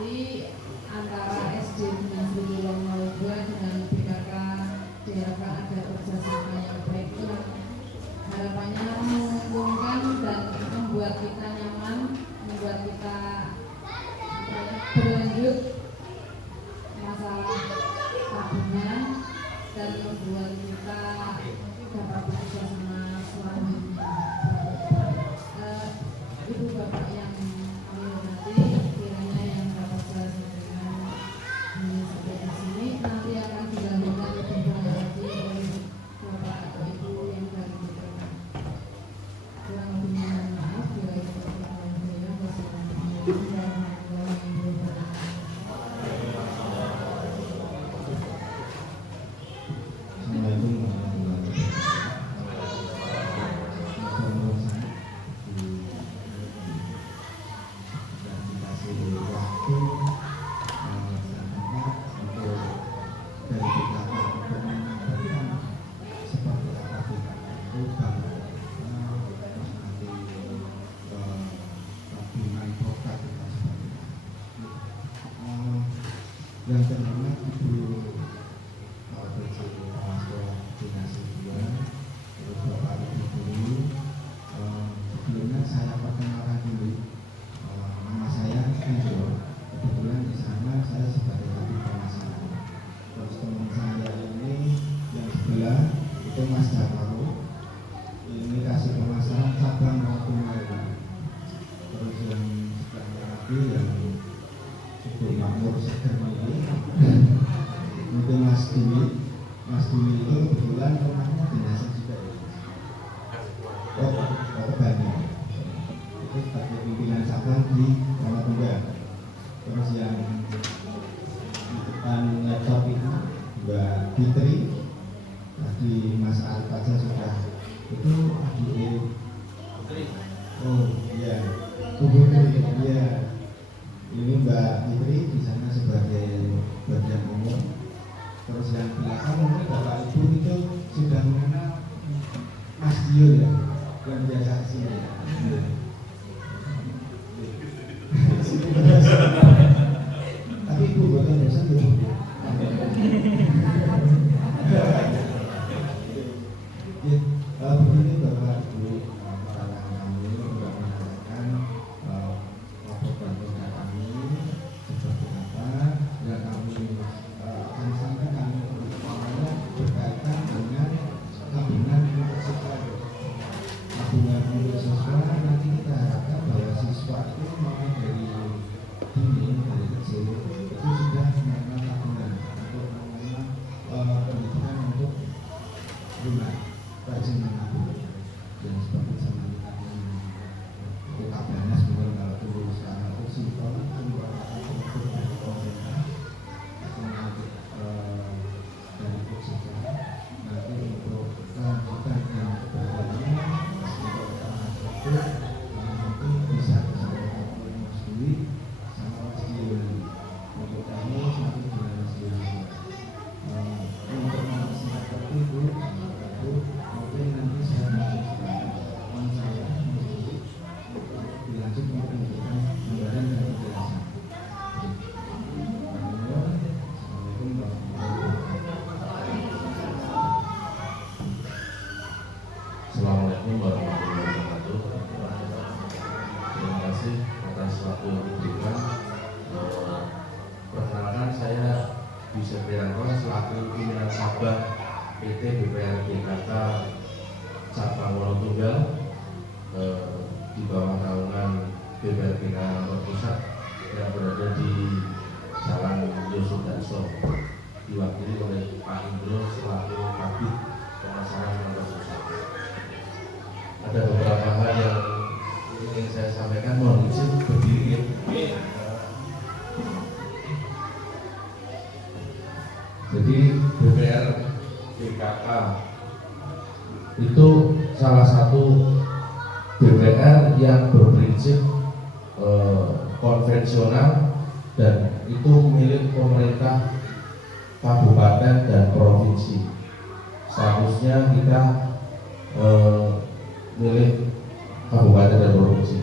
nanti antara SD dengan Sri Mulyani 02 dengan BKK diharapkan ada kerjasama yang baik yang harapannya menguntungkan dan membuat kita nyaman, membuat kita berlanjut masalah tabungan dan membuat kita dapat bekerja sama selanjutnya. Ibu bapak yang kami hormati, kiranya yang dapat saya sampaikan sampai di sini nanti akan dilanjutkan lebih banyak lagi oleh bapak atau ibu yang dari BKK. Kurang lebihnya mohon maaf bila itu terkait dengan wassalamualaikum warahmatullahi wabarakatuh. Yang terhormat Ibu Presiden Kepala Dinas Pendidikan, terus Bapak Ibu Guru, sebelumnya saya perkenalkan dulu, nama saya Enzo. Kebetulan di sana saya sebagai kabid pemasaran. Terus teman saya ini yang sebelah itu Mas Jafaro, ini kasih pemasaran cabang Ratumai. Terus yang sebelahnya lagi yang Ibu Makmur Seger ini itu Mas Dwi itu kebetulan rumahnya dinasnya juga ya. Oh banyak. Itu sebagai pimpinan cabang di Ramatungga. Terus yang di depan laptop itu Mbak Fitri, tadi Mas Arif aja sudah itu adik. Oh iya, iya. Ini Mbak Fitri di sana sebagai bagian umum. Terus yang belakang mungkin Bapak Ibu itu sudah mengenal Mas Dio ya, yang biasa kesini. Tapi Ibu bukan bosan ya. Begini Bapak Ibu, para kami juga menyampaikan bantuan kami seperti apa yang kami akan sampaikan berkaitan dengan tabungan untuk siswa. Tabungan untuk siswa nanti kita harapkan bahwa siswa itu mulai dari dini, dari kecil itu sudah mengenal tabungan untuk mengenal pendidikan untuk rumah, rajin menabung dan seperti sama itu kabarnya sebenarnya kalau dulu sekarang itu simpel itu untuk dari pemerintah itu nanti dari khususnya nanti untuk kelanjutan yang kedepannya untuk itu nanti bisa disampaikan oleh Mas Dwi sama Mas Dio. Untuk kami satu dengan Mas Dio untuk masyarakat itu mungkin nanti saya mengusulkan saya dilanjut untuk memberikan gambaran dan penjelasan. Assalamualaikum warahmatullahi wabarakatuh. Assalamualaikum warahmatullahi wabarakatuh. Terima kasih atas waktu yang diberikan. Perkenalkan saya Bisa Priyanto selaku pimpinan cabang PT BPR BKK cabang Wonotunggal di bawah naungan BPR BKK Pusat yang berada di Jalan Yosudarso, diwakili oleh Pak Indro selaku Kabid Pemasaran Kantor Pusat. Ada beberapa hal yang ingin saya sampaikan, mohon izin berdiri. Jadi BPR BKK itu salah satu BPR yang berprinsip konvensional dan itu milik pemerintah kabupaten dan provinsi. Seharusnya kita milik kabupaten dan provinsi.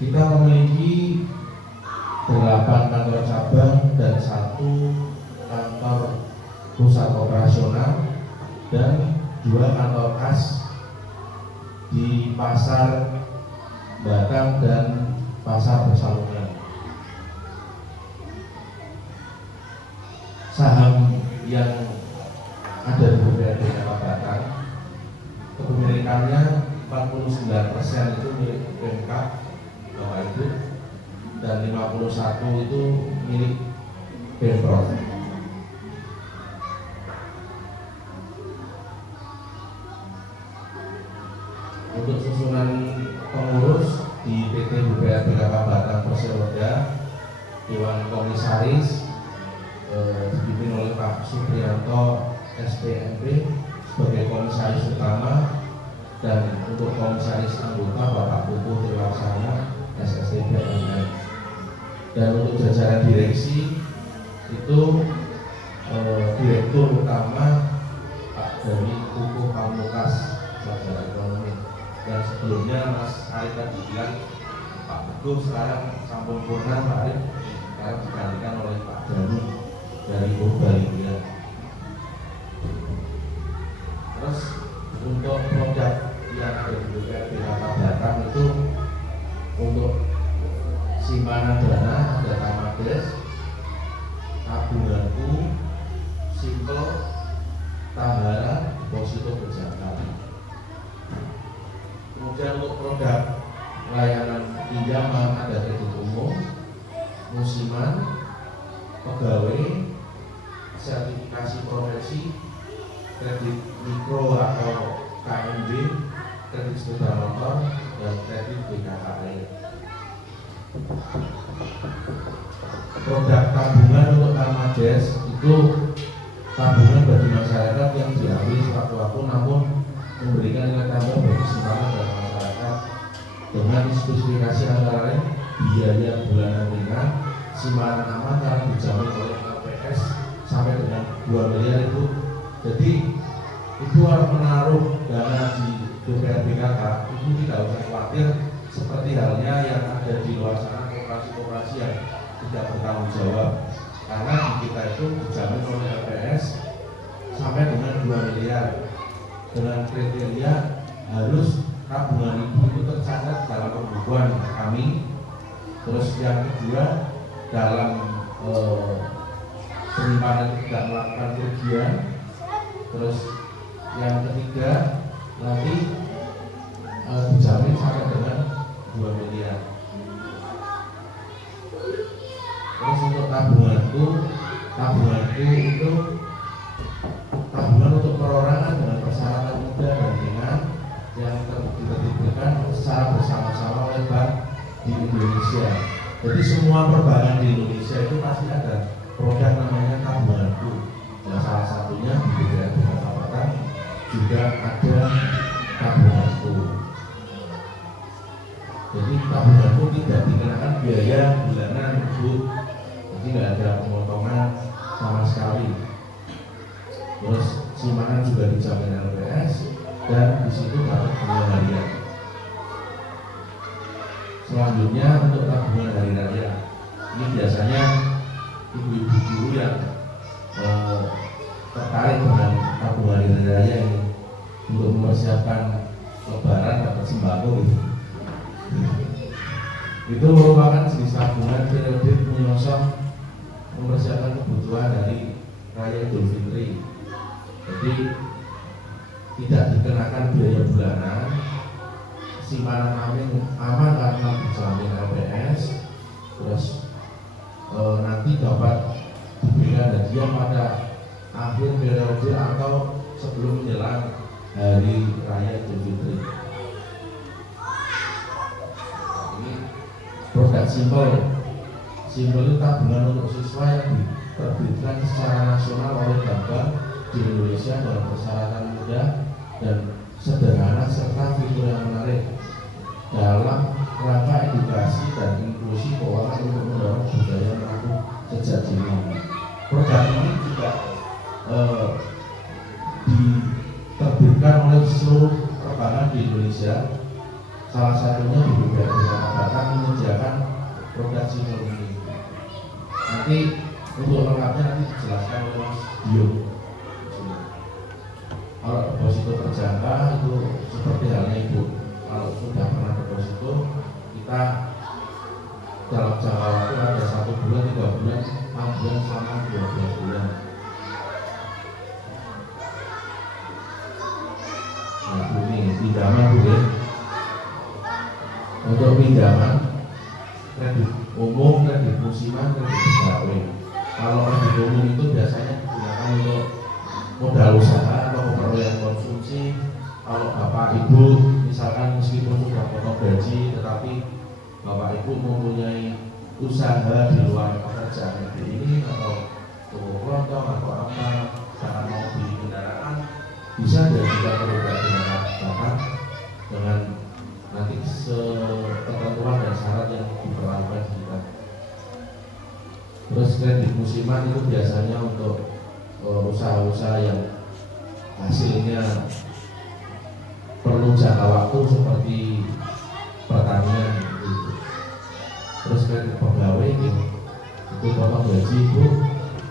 Kita memiliki kantor pusat operasional dan 2 kantor kas di Pasar Batang dan Pasar Pesalungan. Saham yang ada di BPRD Kota Batang, kepemilikannya 49% itu milik Pemkab Bapak Ibu dan 51 itu milik Pemprov. Untuk susunan pengurus di PT BPRD Kota Batang Perseroda, Dewan Komisaris dipimpin oleh Pak Supriyanto SPMP sebagai komisaris utama, dan untuk komisaris anggota Bapak Putu Trilaksana SST BNN. Dan untuk jajaran direksi itu Direktur Utama Pak Dhani Putu Pamungkas Pelajaran Ekonomi, dan sebelumnya Mas Arif tadi bilang Pak Teguh sekarang sampun purna Pak Arif, sekarang digantikan oleh Pak Dhani dari Purbalingga. Terus untuk produk yang ada di BPRD Kota Batang itu untuk simpanan dana ada Tamades, tabunganku, Simple, Tahara, deposito berjangka. Kemudian untuk produk layanan pinjaman ada kredit umum, musiman, pegawai, sertifikasi profesi, kredit mikro atau KMB, kredit sepeda motor, dan kredit BKKE. Produk tabungan untuk Tamades itu tabungan bagi masyarakat yang diambil sewaktu-waktu namun memberikan nilai tambah bagi simpanan dan masyarakat dengan spesifikasi antara lain biaya bulanan ringan, simpanan aman karena dijamin oleh LPS sampai dengan 2 miliar itu. Jadi ibu harus menaruh dana di BPRBKK itu tidak usah khawatir seperti halnya yang ada di luar sana, koperasi-koperasi yang tidak bertanggung jawab, karena di kita itu dijamin oleh LPS sampai dengan 2 miliar dengan kriteria harus tabungan ibu itu tercatat dalam pembukuan kami. Terus yang kedua, dalam penyimpanan tidak melakukan kerugian. Terus yang ketiga nanti dijamin sampai dengan 2 miliar. Terus untuk tabunganku itu tabungan untuk perorangan dengan persyaratan mudah dan ringan yang ditertibkan secara bersama-sama oleh bank di Indonesia. Jadi semua perbankan di Indonesia itu pasti ada produk namanya tabunganku. Nah, salah satunya di BPRD Kota Batang juga ada tabunganku. Jadi tabunganku tidak dikenakan biaya bulanan, Bu. Jadi nggak ada pemotongan sama sekali. Terus simpanan juga dijamin LPS dan di situ dapat bunga harian. Selanjutnya untuk tabungan hari raya, ini biasanya ibu-ibu guru yang tertarik dengan tabungan hari raya ini untuk mempersiapkan lebaran dapat sembako gitu. Itu merupakan jenis tabungan periode menyongsong mempersiapkan kebutuhan dari Raya Idul Fitri. Jadi tidak dikenakan biaya bulanan, simpanan aman karena dijamin LPS. Terus nanti dapat diberikan hadiah pada akhir periode atau sebelum menjelang hari Raya Idul Fitri. Ini produk Simple itu tabungan untuk siswa yang diterbitkan secara nasional oleh bank di Indonesia dalam persyaratan mudah dan sederhana serta fitur yang menarik dalam rangka edukasi dan inklusi keuangan untuk mendorong budaya menabung sejak dini. Produk ini juga diterbitkan oleh seluruh perbankan di Indonesia. Salah satunya di BPRD Kota Batang menyediakan produk Simple ini. Nanti Untuk lengkapnya nanti dijelaskan oleh Mas Dio. Kalau deposito terjangka itu seperti halnya Ibu, kalau sudah pernah deposito, kita dalam jangka waktu ada 1 bulan, 3 bulan, 6 bulan, selama 12 bulan. Nah, ini pinjaman Bu ya. Untuk pinjaman kredit umum, kredit musiman, kredit pegawai. Kalau kredit umum itu biasanya digunakan untuk modal usaha atau keperluan konsumsi. Kalau Bapak Ibu misalkan meskipun sudah potong gaji, tetapi Bapak Ibu mempunyai usaha di luar pekerjaan ini atau toko kelontong atau apa, misalkan mau beli kendaraan, bisa dan juga terlibat dengan Bapak dengan nanti ketentuan dan syarat yang diperlakukan kita. Terus kredit musiman itu biasanya untuk usaha-usaha yang hasilnya perlu jangka waktu seperti pertanian gitu. Terus kredit pegawai itu potong gaji itu,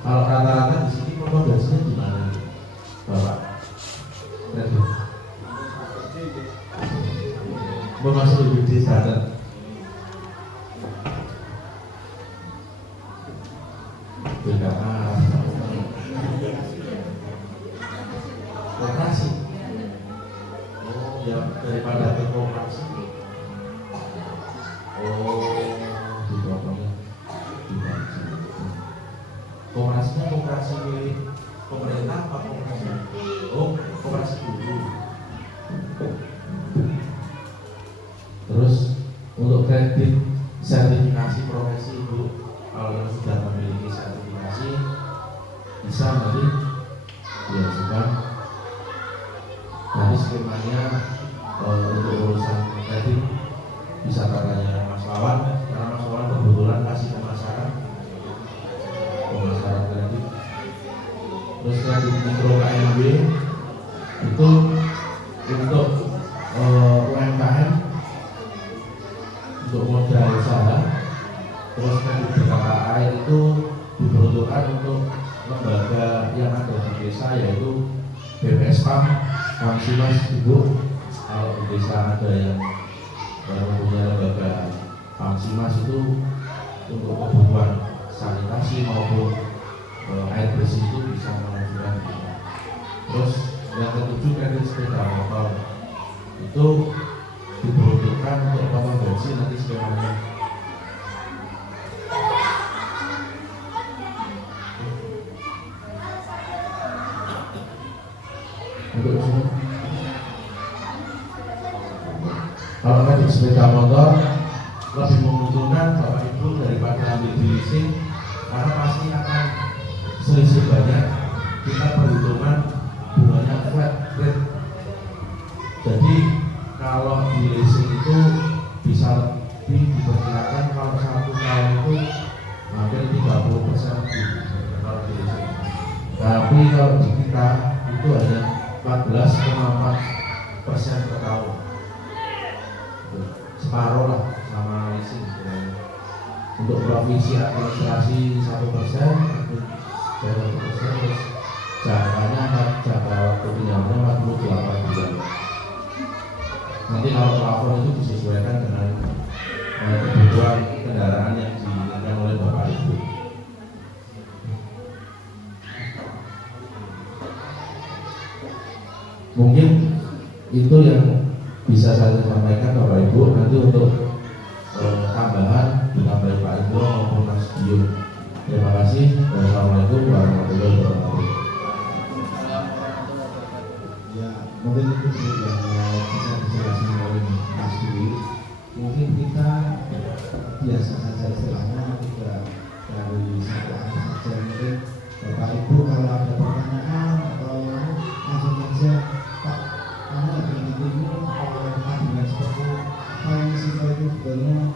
kalau rata-rata di sini potong gajinya gimana Bapak? Kredit masih lebih di standar. BKA koperasi. Oh ya, daripada ke koperasi. Oh, dipotongnya digaji. Koperasinya koperasi milik pemerintah apa koperasi? Oh, koperasi dulu. Terus untuk kredit sertifikasi profesi Ibu, kalau yang sudah memiliki sertifikasi bisa nanti diajukan. Nanti skemanya untuk urusan kredit bisa tanya Mas Lawan, karena Mas Lawan kebetulan kasih pemasaran kredit. Terus kredit mikro KMB itu untuk UMKM, untuk modal usaha. Terus kredit BKA itu diperuntukkan untuk lembaga yang ada di desa, yaitu BPS PAM, Kamsimas Ibu. Kalau di desa ada yang mempunyai lembaga Kamsimas itu untuk kebutuhan sanitasi maupun air bersih itu bisa mengajukan. Terus yang ketujuh kredit sepeda motor itu diperuntukkan untuk potong gaji nanti skemanya. Untuk sini, kalau kredit sepeda motor lebih menguntungkan Bapak Ibu daripada ambil di leasing, karena pasti akan selisih banyak. Kita perhitungan bunganya flat rate. Jadi kalau di leasing itu bisa diperkirakan kalau 1 tahun itu hampir 30% lebih kalau di leasing. Tapi kalau di kita itu hanya 14,4% per tahun, separuh lah sama leasing. Untuk provisi administrasi 1%, terus jangkanya jangka waktu pinjamannya 48 bulan. Nanti kalau plafon itu disesuaikan dengan kebutuhan kendaraan yang diinginkan oleh Bapak Ibu. Mungkin itu yang bisa saya sampaikan Bapak Ibu. Nanti untuk tambahan ditambahi Pak Ibu maupun Mas Dio. Terima kasih. Wassalamualaikum warahmatullahi wabarakatuh. Ya, mungkin itu yang bisa dijelaskan oleh Mas Dwi. Mungkin kita biasa saja istilahnya, tidak dari satu arah saja. Mungkin Bapak Ibu kalau ada pertanyaan atau langsung saja, Pak, kamu lagi ini dengan seperti apa yang sifat itu sebenarnya,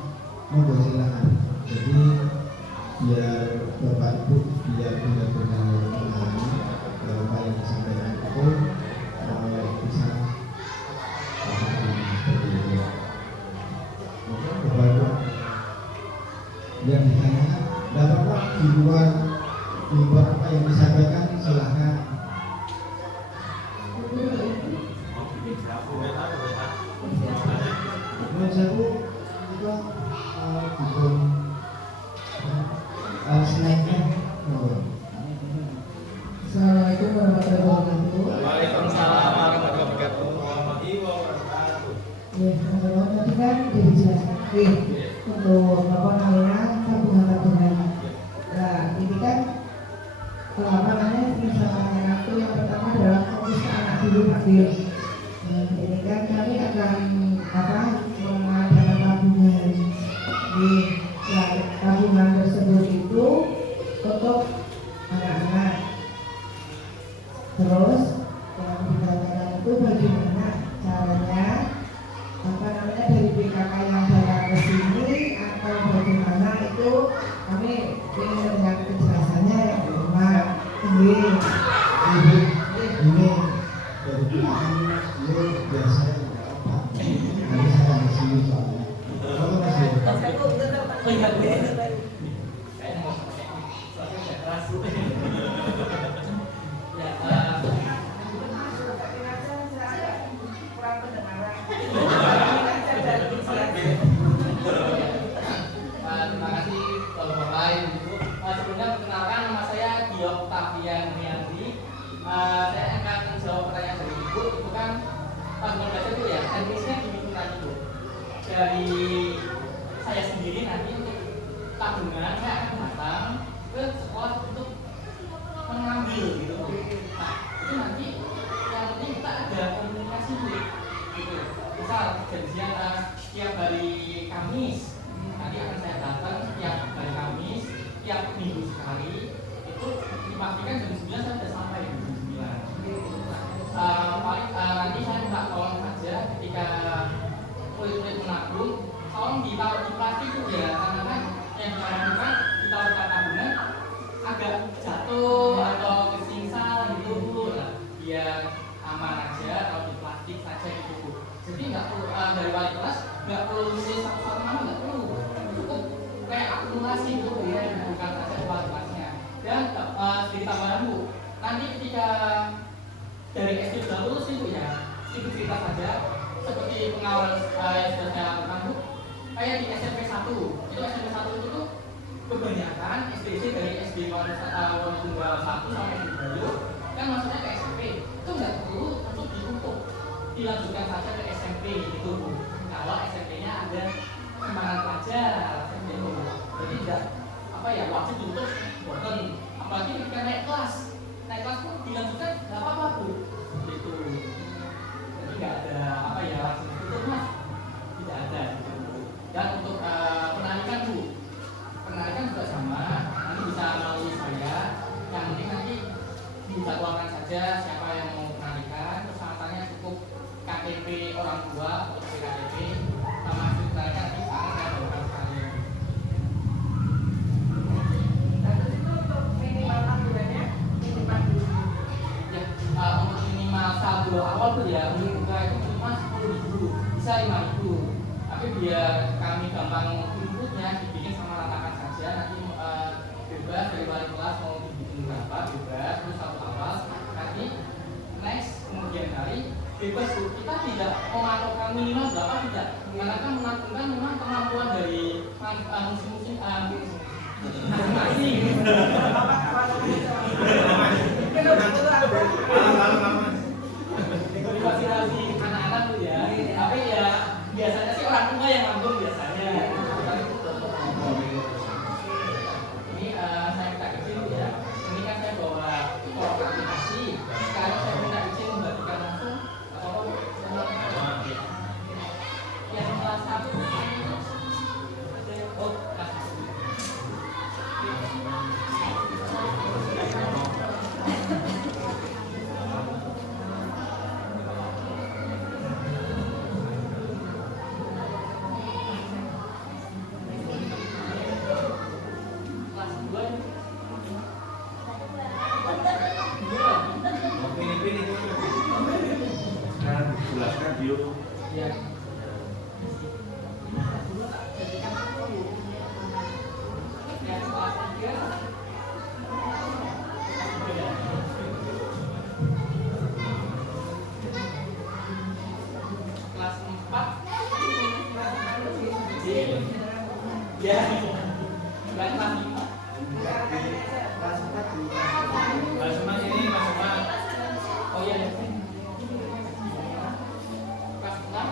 monggo silakan. Jadi biar Bapak Ibu biar benar-benar memahami apa yang disampaikan itu bisa seperti itu. Mungkin Bapak Ibu yang ditanyakan, dapat di luar Ibu apa yang disampaikan silahkan. Menurut saya kita bukan snacknya. Assalamualaikum warahmatullahi wabarakatuh. Waalaikumsalam warahmatullahi wabarakatuh. Ya, teman-teman tadi kan sudah dijelaskan untuk apa namanya tabungan-tabungan. Nah, ini kan apa namanya misalnya itu yang pertama adalah fokus ke anak dulu Pak Bil. Ini kan kami akan apa mengadakan tabungan. Nah, tabungan tersebut itu untuk anak-anak. Terus yang dikatakan itu bagaimana caranya apa namanya dari PKK yang datang ke sini atau bagaimana itu kami ingin mendengar kejelasannya yang di rumah. Ini dari ini biasa apa? Nanti saya di sini soalnya. Kalau masih Terima kasih Bapak Ibu. Sebelumnya perkenalkan nama saya Dio Octavian Rianti. Saya akan menjawab pertanyaan dari Ibu. Itu kan tabungan baca itu ya, teknisnya gini tadi Bu. Dari saya sendiri nanti untuk tabungan saya akan datang ke sekolah untuk mengambil gitu. Nah itu nanti yang penting kita ada komunikasi gitu. Misal janjian setiap hari Kamis nanti akan saya datang tiap hari Kamis, tiap minggu sekali. Itu dipastikan jam 9 saya sudah sampai jam 9. Paling nanti saya minta tolong saja ketika kulit-kulit menabung, tolong ditaruh di plastik itu ya, karena kan yang dilakukan ditaruh di tabungan agak jatuh atau kesingsal gitu lah, biar aman aja kalau di plastik saja gitu. Jadi nggak perlu dari wali kelas nggak perlu nulis satu-satu nama, nggak perlu, cukup kayak akumulasi gitu ya, bukan saja wali kelasnya. Dan sedikit tambahan Bu, nanti ketika dari SD sudah lulus itu ya, sedikit cerita saja seperti pengawal yang sudah saya lakukan Bu, kayak di SMP 1 itu SMP 1 itu tuh kebanyakan SDC dari SD Tunggal 1 sampai SD Bayu kan maksudnya ke SMP itu nggak perlu untuk ditutup, dilanjutkan saja ke SMP gitu Bu. Kalau SMP-nya ada semangat pelajar gitu, jadi tidak apa ya wajib untuk boten, apalagi ketika naik kelas pun dilanjutkan nggak apa-apa Bu gitu. Jadi nggak ada apa ya langsung tutup Mas, tidak ada gitu. Dan untuk penarikan Bu, penarikan juga sama, nanti bisa melalui saya. Yang penting nanti dijadwalkan saja siapa yang mau penarikan. Persyaratannya cukup KTP orang tua atau KTP sama hasil penarikan nanti akan saya bawakan sekalian. Terus itu untuk minimal tabungannya minimal dulu. Ya, untuk minimal saldo awal tuh ya untuk buka itu cuma 10.000, bisa 5.000. Tapi biar kami gampang inputnya dibikin sama ratakan saja, nanti bebas dari wali kelas mau dibikin berapa bebas, terus satu awal nanti next kemudian hari bebas Bu. Kita tidak mematokkan minimal berapa, tidak, karena kan menentukan memang kemampuan dari musim-musim masing-masing. Motivasi anak-anak tuh ya, tapi ya biasanya sih orang tua yang nanggung biasanya. Ini saya minta izin ya, ini kan saya bawa kolom aplikasi, sekarang saya minta izin membagikan langsung atau yang kelas 1 oh kelas 2 ya. Yang kelas 3 Mas Mas ini Mas Mas. Oh iya. Pas enam.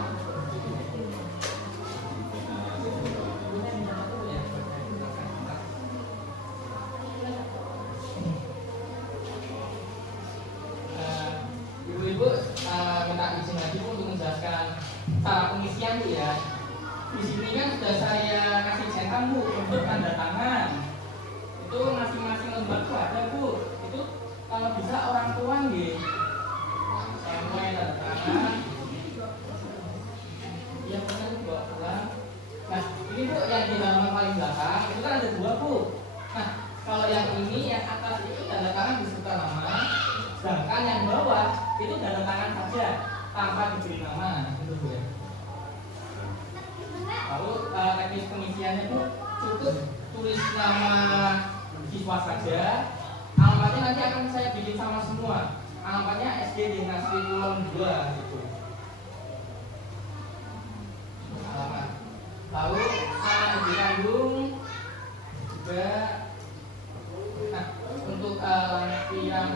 Ibu-ibu minta izin lagi Bu untuk menjelaskan cara pengisian Bu ya. Di sini kan sudah saya kasih centang Bu untuk tanda tangan. Itu masing-masing lembar tuh ada Bu. Itu kalau bisa orang tua nggih. Saya mulai tanda tangan. Iya benar Bu, bawa pulang. Nah, ini Bu yang di halaman paling belakang itu kan ada dua Bu. Nah, kalau yang ini yang atas itu tanda tangan beserta nama. Sedangkan yang bawah itu tanda tangan saja tanpa diberi nama, itu Bu ya. Lalu teknis pengisiannya itu cukup tulis nama siswa saja. Alamatnya nanti akan saya bikin sama semua. Alamatnya SD Dinasti Kulon 2 gitu. Alamat. Lalu nama ibu kandung juga. Nah, untuk yang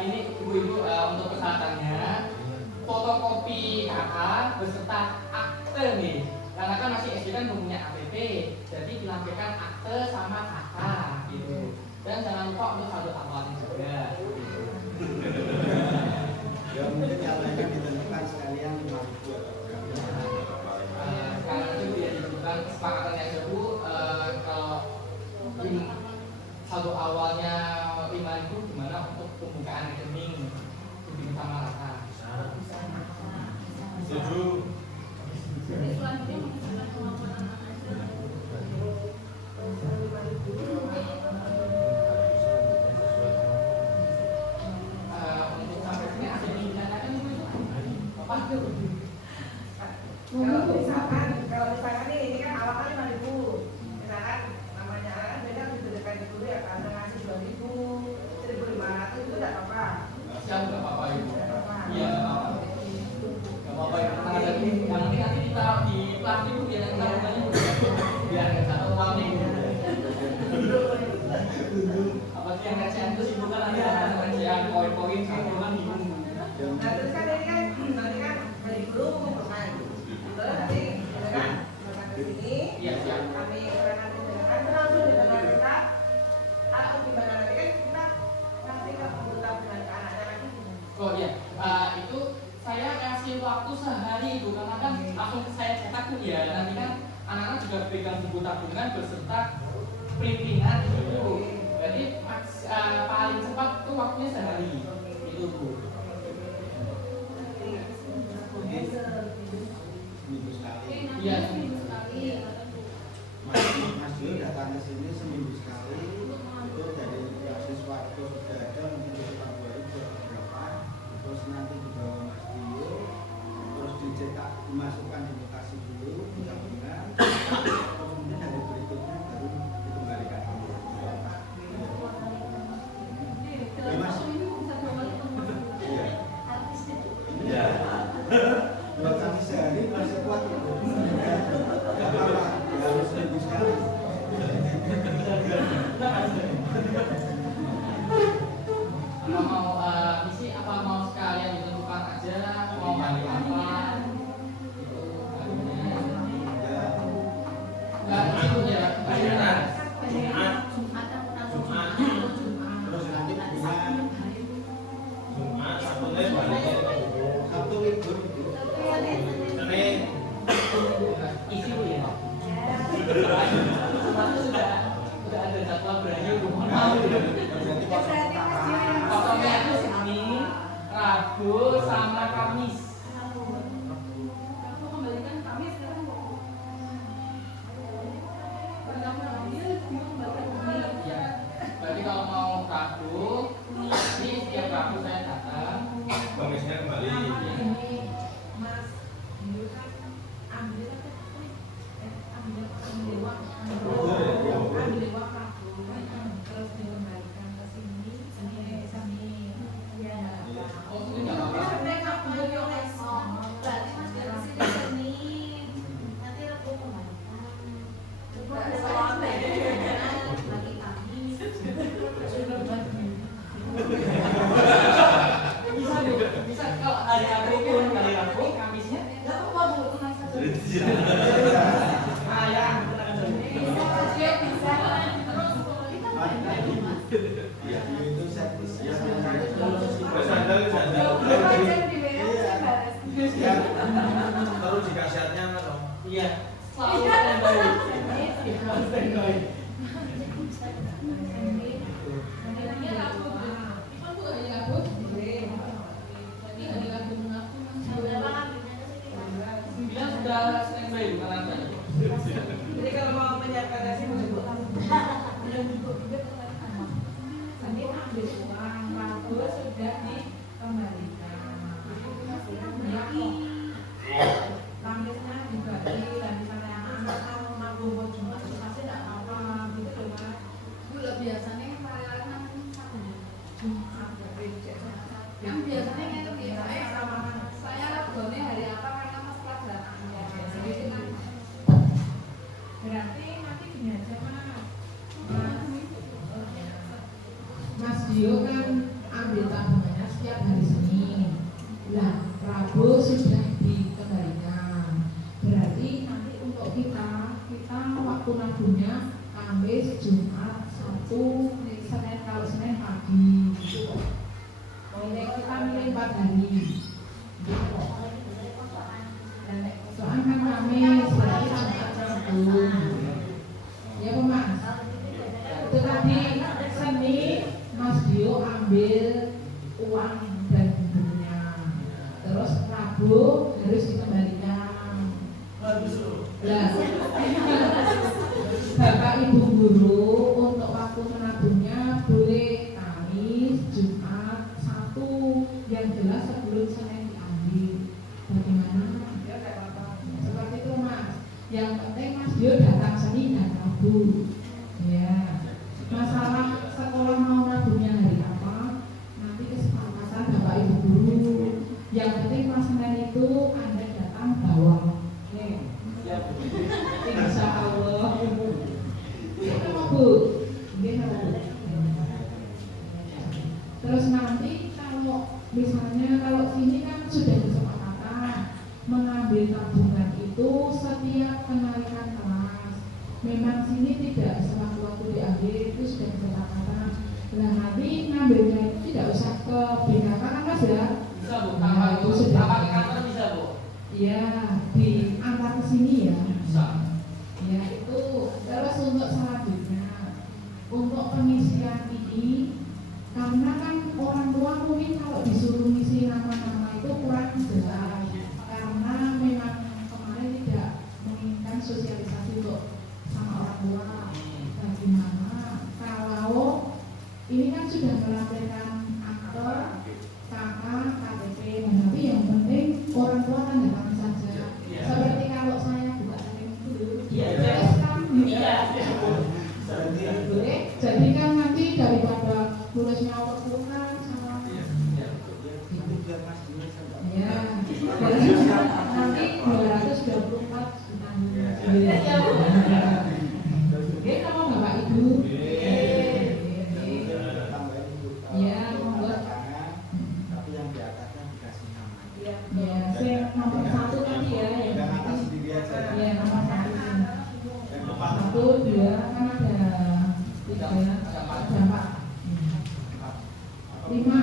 ini ibu-ibu untuk persyaratannya fotokopi KK beserta akte nih, karena kan masih SD kan belum punya KTP, jadi dilampirkan akte sama KK gitu. Dan jangan lupa untuk saldo awalnya juga. Ya mungkin yang lain ditentukan sekalian 5.000. Karena itu dia ditentukan kesepakatan yang Bu, kalau saldo awalnya 5.000 gimana untuk pembukaan rekening dibikin sama rata. Setuju. Untuk sampai sini ada yang ditanyakan Ibu? Apa tuh? Kalau misalkan ini kan awalnya 5.000, misalkan namanya anak beda diberikan dulu ya, karena ngasih 2.000, 1.500 itu tidak apa-apa. Siap nggak apa-apa Ibu? Tidak apa-apa. Iya nggak apa-apa. Nggak apa-apa Ibu. Tenang aja Bu. Yang penting nanti ditaruh di plastik Bu, biar kita rupanya biar nggak jatuh uangnya Bu. Apa sih yang recehan itu sih bukan nanti ada recehan koin-koin gitu kan bingung. Nah terus kan ini kan nanti kan dari guru bermain. Terus nanti kan ke sini. Iya siap. Kami keterangan tindakan itu langsung dengan kita atau gimana nanti kan kita nanti ke pembuka dengan ke anaknya lagi. Oh iya, itu saya kasih waktu sehari Ibu, karena kan langsung saya cetak tuh ya. Nanti kan anak-anak juga pegang buku tabungan beserta printingan gitu. Jadi paling cepat tuh waktunya sehari itu Bu. Seminggu sekali. Iya. Mas Dio datang ke sini seminggu sekali. Itu dari siswa itu sudah ada, mungkin di Surabaya itu berapa. Terus nanti dibawa Mas Dio, terus dicetak, dimasukkan di lokasi dulu, tabungan. Terus mungkin hari berikutnya baru dikembalikan. Ya, Mas. Iya. Ya. 2 kali sehari masih kuat itu. Tidak apa-apa, ya harus seminggu sekali. Apa mau isi apa mau sekalian ditentukan aja mau hari apa itu harinya. Ya, Enggak itu ya. terus nanti punya Jumat, Sabtu, Minggu. Sabtu Minggu itu. hari Rabu pun hari Rabu Kamisnya Ya apa Bu? Tenang saja. ayam Dia bisa Ya, itu servis yang Sandal, sandal. ya, terus dikasih hatnya atau iya selalu standby standby sembilan sudah standby bukan anda Jadi kalau mau menyiapkan nasi untuk Nanti ambil uang, Rabu sudah dikembalikan. Lampirnya dibagi dan di sana yang anak mau nabung buat Jumat pasti tidak apa-apa gitu loh Mas. Dulu biasanya perayaan Jumat yang biasanya itu biasanya sama saya labelnya hari apa karena Mas pelajaran ya biasanya itu kan berarti nanti gini aja Mas Dio kan ambil tabungannya setiap hari Senin. Nah, Rabu sudah dikembalikan. Berarti nanti untuk kita waktu nabungnya Kamis, Jumat, Sabtu, Senin kalau Senin pagi. Gitu kok. Kita milih 4 hari. Gitu kok. Soalnya kan Kamis, berarti sampai Sabtu. Ya Pak Mas. Itu tadi Senin Mas Dio ambil uang dan bukunya. Terus Rabu harus dikembalikan. Lah, Bapak Ibu guru untuk waktu menabungnya boleh Kamis, Jumat, Sabtu yang jelas sebelum Senin diambil. Bagaimana? Seperti itu Mas. Yang penting Mas Dio datang Senin dan Rabu. Ya. Masalah sekolah mau nabungnya hari apa nanti kesepakatan Bapak Ibu guru. Yang penting pas Senin itu Anda datang bawa insya Allah ini apa Bu? Ini apa Bu? Terus nanti kalau misalnya kalau sini kan sudah kesepakatan mengambil tabungan itu setiap kenaikan kelas. Memang sini tidak sewaktu-waktu diambil itu sudah kesepakatan. Nah nanti ngambilnya itu tidak usah ke BKK kan Mas ya? bisa Bu tanpa Nah, itu sudah. tanpa ke kantor bisa Bu Iya, diantar ke sini ya. bisa Ya itu. Terus untuk selanjutnya, untuk pengisian ini, karena kan orang tua mungkin kalau disuruh ngisi nama-nama itu kurang jelas. Karena memang kemarin tidak menginginkan sosialisasi untuk sama orang tua. Bagaimana kalau ini kan sudah melampirkan akte, KK, KTP, tapi yang penting orang tua tanda tangan saja. Iya. Seperti kalau saya buka rekening dulu, Iya. terus kan iya boleh. Jadi kan nanti daripada tulisnya overpukan sama itu biar Mas Dio sama ya, jadi nanti 224 Oke, sama Bapak Ibu. tambahin itu Iya, monggo. tangan tapi yang di atasnya dikasih nama Ya, saya nomor 1 tadi ya, yang yang atas sendiri aja ya nomor 1. yang depan 1, 2 kan ada 3, ada 4, 5,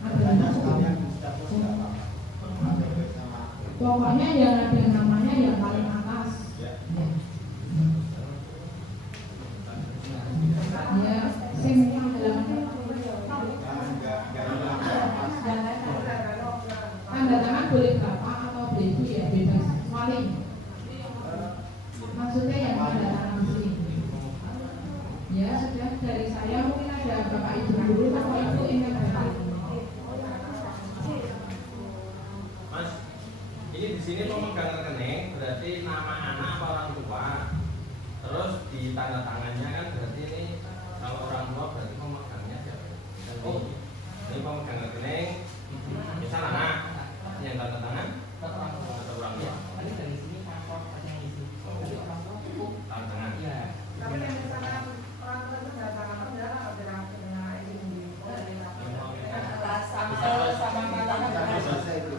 ada adanya 5. sekalian dapur nggak apa-apa ambil bersama Pokoknya yang ada namanya yang paling atas. ya Ya, sing yang halamannya nggak hilang tanda tangan boleh bapak atau ibu ya bebas wali. Maksudnya yang tanda tangan di sini. Ya sudah dari saya mungkin ada bapak ibu dulu atau ibu ini bapak. Mas, ini di sini pemegang rekening berarti nama anak apa orang tua. Terus di tanda tangannya kan berarti ini kalau orang tua berarti pemegangnya siapa? Oh, ini pemegang rekening. Misal anak yang tanda tangan atau orang tua. Tadi dari sini kantor yang isi jadi orang tua cukup Tanda tangan. iya Tapi yang misalkan orang tua itu datang apa enggak lah dengan ini sama sama tangan Nggak selesai itu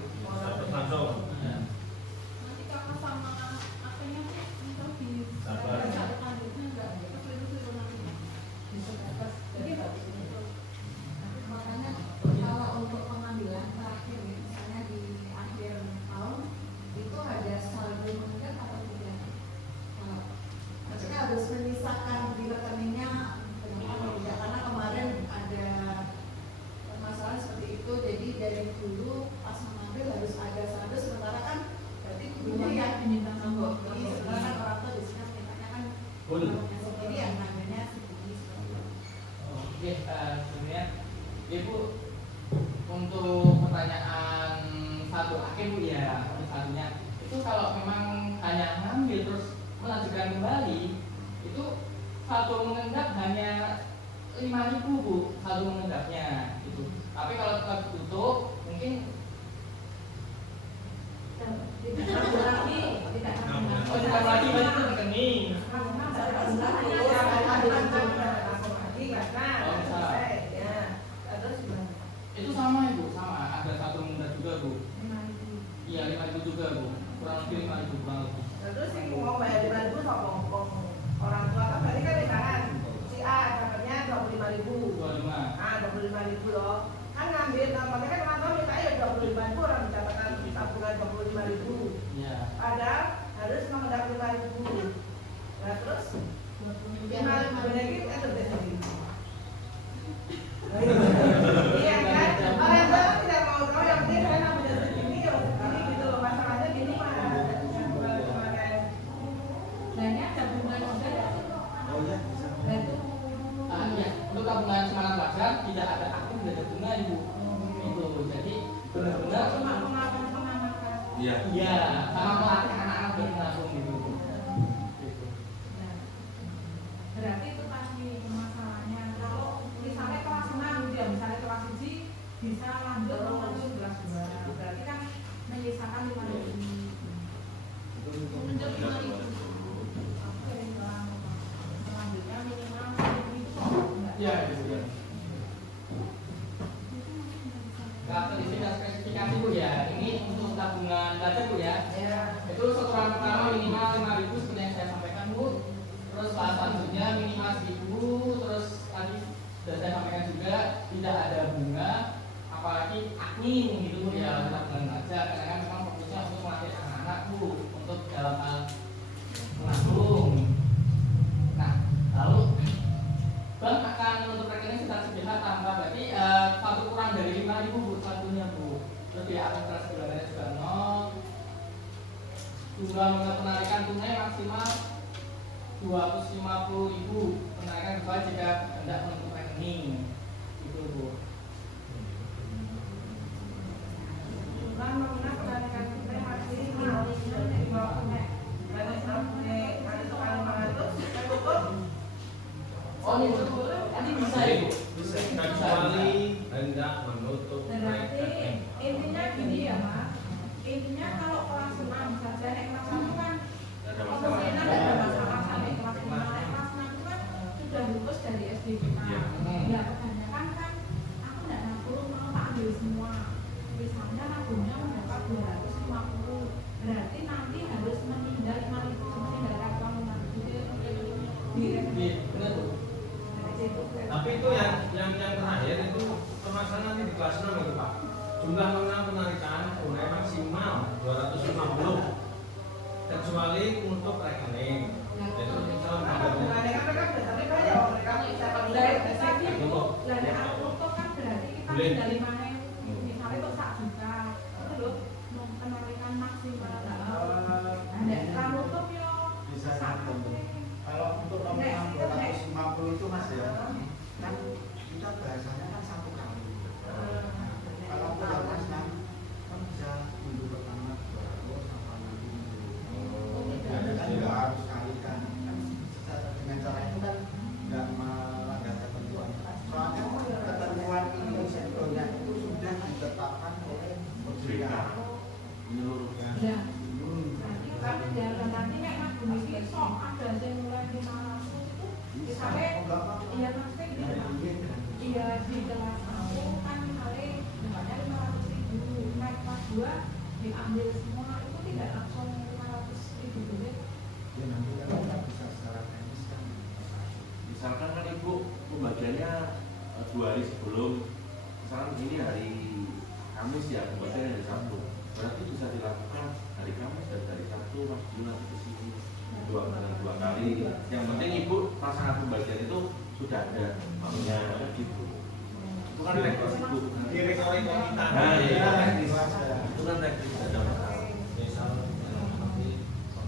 dicek dulu pas mengambil harus ada saldo, sementara kan berarti Belum gurunya ya diminta sama jadi sementara kan orang tua biasanya mintanya kan Full. sendiri yang ngambilnya segini seperti itu. Oke, sebenarnya Ibu untuk pertanyaan satu akhir Bu ya, satunya itu kalau memang hanya ngambil terus melanjutkan kembali itu saldo mengendap hanya 5.000 Bu, saldo mengendapnya itu. Tapi kalau kita tutup mungkin Tidak nambah lagi, tidak nambah oh tidak lagi berarti itu rekening. Itu sama Ibu, sama ada saldo mengendap juga Bu. Iya 5.000 juga Bu, kurang lebih 5.000 kurang lebih. Terus yang mau bayar 5.000 sama orang tua kan berarti kan misalkan si A dapatnya 25.000. 25. Ah 25.000 loh. Kan ngambil namanya kan orang tua minta ya 25.000 orang mendapatkan tabungan 25.000. Iya. Padahal harus mendapat 5.000. Nah terus 5.000 lagi kan lebih sendiri. Iya kan? Orang tua kan tidak mau tahu yang penting saya ngambil segini ya segini gitu loh. Masalahnya gini mah Lainnya ada bunga juga ya. Oh iya, bisa. Dan itu Iya, untuk tabungan semangat pelajar tidak ada aktif, tidak ada bunga Ibu. Itu jadi benar-benar cuma pengamatan. Iya. iya sama melatih anak-anak berlangsung gitu. Gitu. Nah, berarti itu pasti masalahnya. Kalau misalnya kelas 6 gitu ya, misalnya kelas 1 bisa lanjut ke kelas 2, berarti kan menyisakan 5.000. menunjuk 5.000. Selanjutnya minimal 5.000 itu enggak. Iya, Ibu. Ya. Karakteristik dan spesifikasi Bu ya. Ini untuk tabungan pelajar Bu ya. Ya. Itu setoran pertama minimal 5.000 seperti yang saya sampaikan Bu. Terus tahap selanjutnya minimal 1.000. Terus tadi sudah saya sampaikan juga tidak ada bunga, apalagi admin gitu Bu ya untuk tabungan pelajar. Karena kan memang fokusnya untuk melatih anak-anak Bu untuk dalam hal menabung. Nah, lalu bank akan menutup rekening secara sepihak tanpa berarti satu kurang dari 5.000 Bu satunya Bu. Terus dia akan kelas bulanannya juga 0. Jumlah penarikan tunai maksimal 250.000 penarikan kecuali jika hendak menutup rekening. Itu Bu. Jumlah nominal penarikan tunai maksimal 250.000. Berarti sampai kali sekali 500 saya tutup. Oh ini tadi bisa Ibu. Bisa kecuali hendak menutup Berarti rekening. intinya gini ya Mas, intinya kalau kelas 6 saja naik kelas 1 kan Ada kemungkinan masalah. ada masalah sampai kelas 5, naik kelas 6 itu kan sudah lulus dari SD kita. Iya. Ya kebanyakan kan aku nggak nabung, mau tak ambil semua. Misalnya nabungnya mendapat 250, berarti nanti harus meninggal 5.000, meninggalkan uang 5.000 di Iya, benar Bu. dari situ. Tapi itu yang terakhir itu permasalahan nanti di kelas 6 itu Pak. Jumlah nominal penarikan tunai maksimal 250 kecuali untuk rekening. Jadi misalnya Nah, tabungannya kan mereka sudah tapi banyak mereka bisa Dari pakai tadi Tunggu. dari auto kan berarti kita Boleh. tinggal 5.000, misalnya itu 1 juta, itu loh penarikan maksimal. Ada ranutup yo. Bisa nyambung. Kalau untuk nominal 250 itu Mas ya, kan kita bahasanya kan satu kali. Nah, kalau untuk yang Mas kan bisa minggu pertama 200 sampai nanti minggu. Kan nggak harus kalikan. Kan dengan cara itu kan nggak melanggar ketentuan. Soalnya ketentuan ini sebetulnya itu sudah ditetapkan oleh OJK menyeluruhnya. Ya. Nanti kan jalan nanti nek Mas Bumi iki sok ada sing mulai 500 itu misalnya iya maksudnya gini Pak. Iya di kelas 1 kan misalnya bunganya 500.000, naik kelas 2 diambil semua itu tidak langsung 500.000 duit. Ya nanti kan kita bisa secara teknis kan. Misalkan kan Ibu pembagiannya 2 hari sebelum, misalkan ini hari Kamis ya, pembagian hari Sabtu. Berarti bisa dilakukan hari Kamis dan hari Sabtu Mas Budi nanti ke sini dua kali. Yang penting Ibu pasangan pembagian itu sudah ada makanya gitu. Itu bukan teknis itu direktori kita. Nah, iya, teknis. itu kan teknis ada masalah. Misal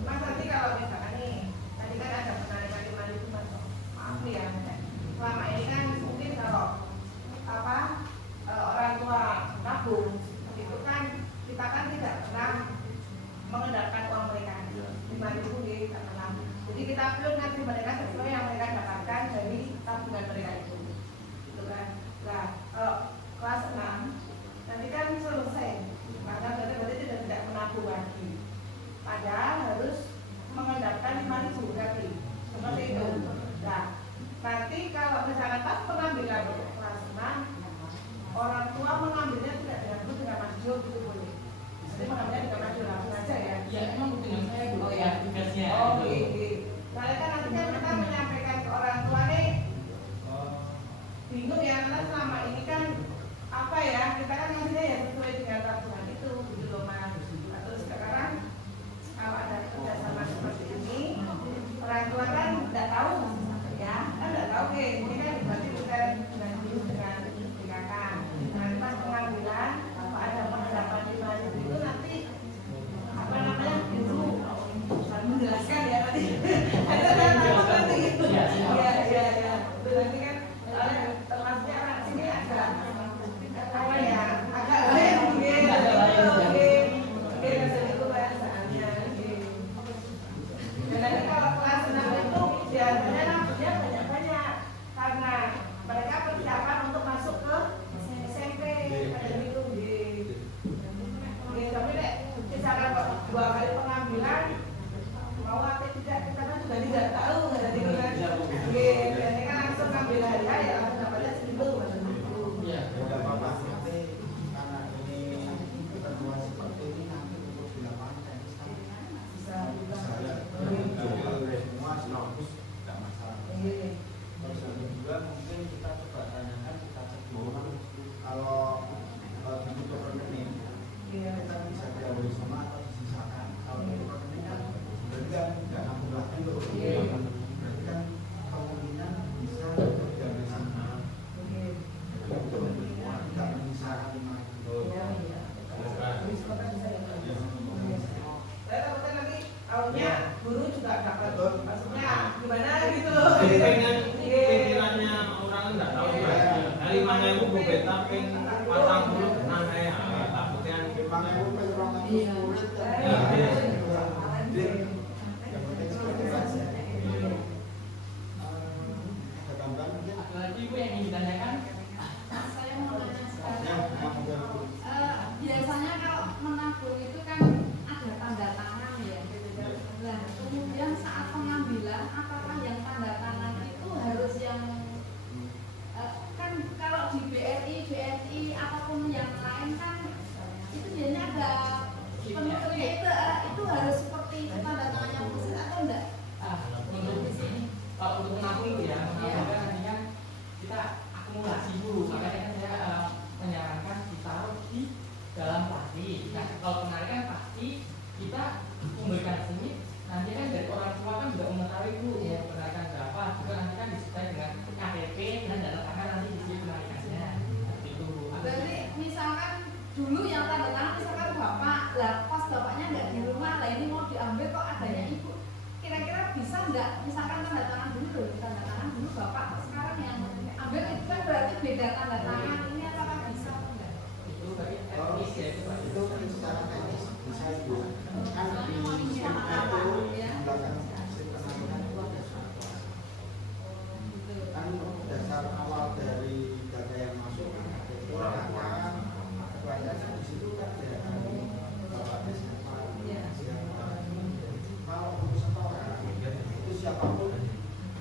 Mas nanti kalau misalkan nih, tadi kan ada penarikan 5.000 Mas. Maaf nih ya, selama ini kan mungkin kalau orang tua nabung itu kan kita kan tidak pernah mengendapkan uang mereka 5.000 di katakan. Jadi kita belum ngasih mereka sesuai yang mereka dapatkan dari tabungan mereka itu, gitu kan. Nah, kelas 6 nanti kan selesai, maka berarti tidak menabung lagi. Padahal harus mengendapkan 5.000 tadi, seperti itu. Nah, nanti kalau misalkan pas pengambilan kelas 6, orang tua mengambilnya tidak dengan masjid gitu boleh. Jadi mengambilnya dengan masjid langsung aja ya. Ya emang dengan saya Bu, ya tugasnya. Oh iya. Nah kan nanti kan kita menyampaikan ke orang tua nih, bingung ya karena selama ini kan apa ya kita kan ngasihnya ya sesuai dengan tabungan itu gitu loh Mas. Nah, terus sekarang kalau ada kerjasama seperti ini, orang tua kan tidak tahu ya, kan tidak tahu ini kan berarti kita dengan dulu dengan BKK. Nanti pas pengambilan apa ada penghadapan 5.000 itu nanti apa namanya itu menjelaskan ya tadi ada tahu nanti iya berarti kan termasuknya anak sini agak apa ya agak lain mungkin itu bahasannya dan nanti kalau kelas 6 itu biasanya nambahnya banyak-banyak karena mereka persiapan untuk masuk ke SMP pada itu tapi deh misalkan 2 kali pengambilan mau apa tidak kita kan juga tidak tahu jadi kan ini kan langsung ambil harga ya langsung dapatnya segitu Iya. Tidak apa-apa, nanti karena ini pertemuan seperti ini nanti untuk di lapangan teknis kan bisa juga semua selalu tidak masalah. Terus yang kedua mungkin kita coba tanyakan, kita cek dulu kalau untuk rekening kita bisa diawali sama atau disisakan. Kalau untuk rekening kan berarti kan tidak nambah lagi loh. Berarti kan kemungkinan bisa diawali sama. Tidak menyisakan 5.000. saya takutnya nanti tahunnya guru juga dapat maksudnya gimana gitu loh pengen pikirannya orang nggak tahu dari mana itu bu beta peng patang dulu nang saya takutnya Apalagi Bu yang ingin ditanyakan. Saya mau nanya sekarang. Biasanya kalau menabung itu kan ada tanda tangan ya. Nah, kemudian saat pengambilan, apakah yang tanda tangan itu harus yang kan kalau di BRI, BNI apapun yang lain kan itu biasanya ada penutupnya itu harus seperti tanda tangannya khusus atau enggak? Untuk kalau untuk menabung ya, menabung kan nanti kan kita akumulasi dulu, makanya kan saya menyarankan ditaruh di dalam plastik. Nah kalau penarikan pasti kita memberikan sini, nanti kan dari orang tua kan juga mengetahui Bu mau penarikan berapa, juga nanti kan disertai dengan KTP dan data tangan nanti di sini penarikannya. Itu. Berarti misalkan dulu yang tanda tangan misalkan bapak, lah pas bapaknya nggak di rumah, lah ini mau diambil kok adanya ibu. Kira-kira bisa nggak misalkan tanda tangan dulu bapak sekarang yang ambil itu kan berarti beda tanda tangan, ini apakah bisa atau enggak? Itu bagi teknis ya itu Pak. Itu secara teknis bisa ibu kan di itu belakang sistem penarikan itu ada surat kan dasar awal dari data yang masuk kan ada itu kan kebanyakan di situ kan ada bapak desa kalau untuk setoran itu siapapun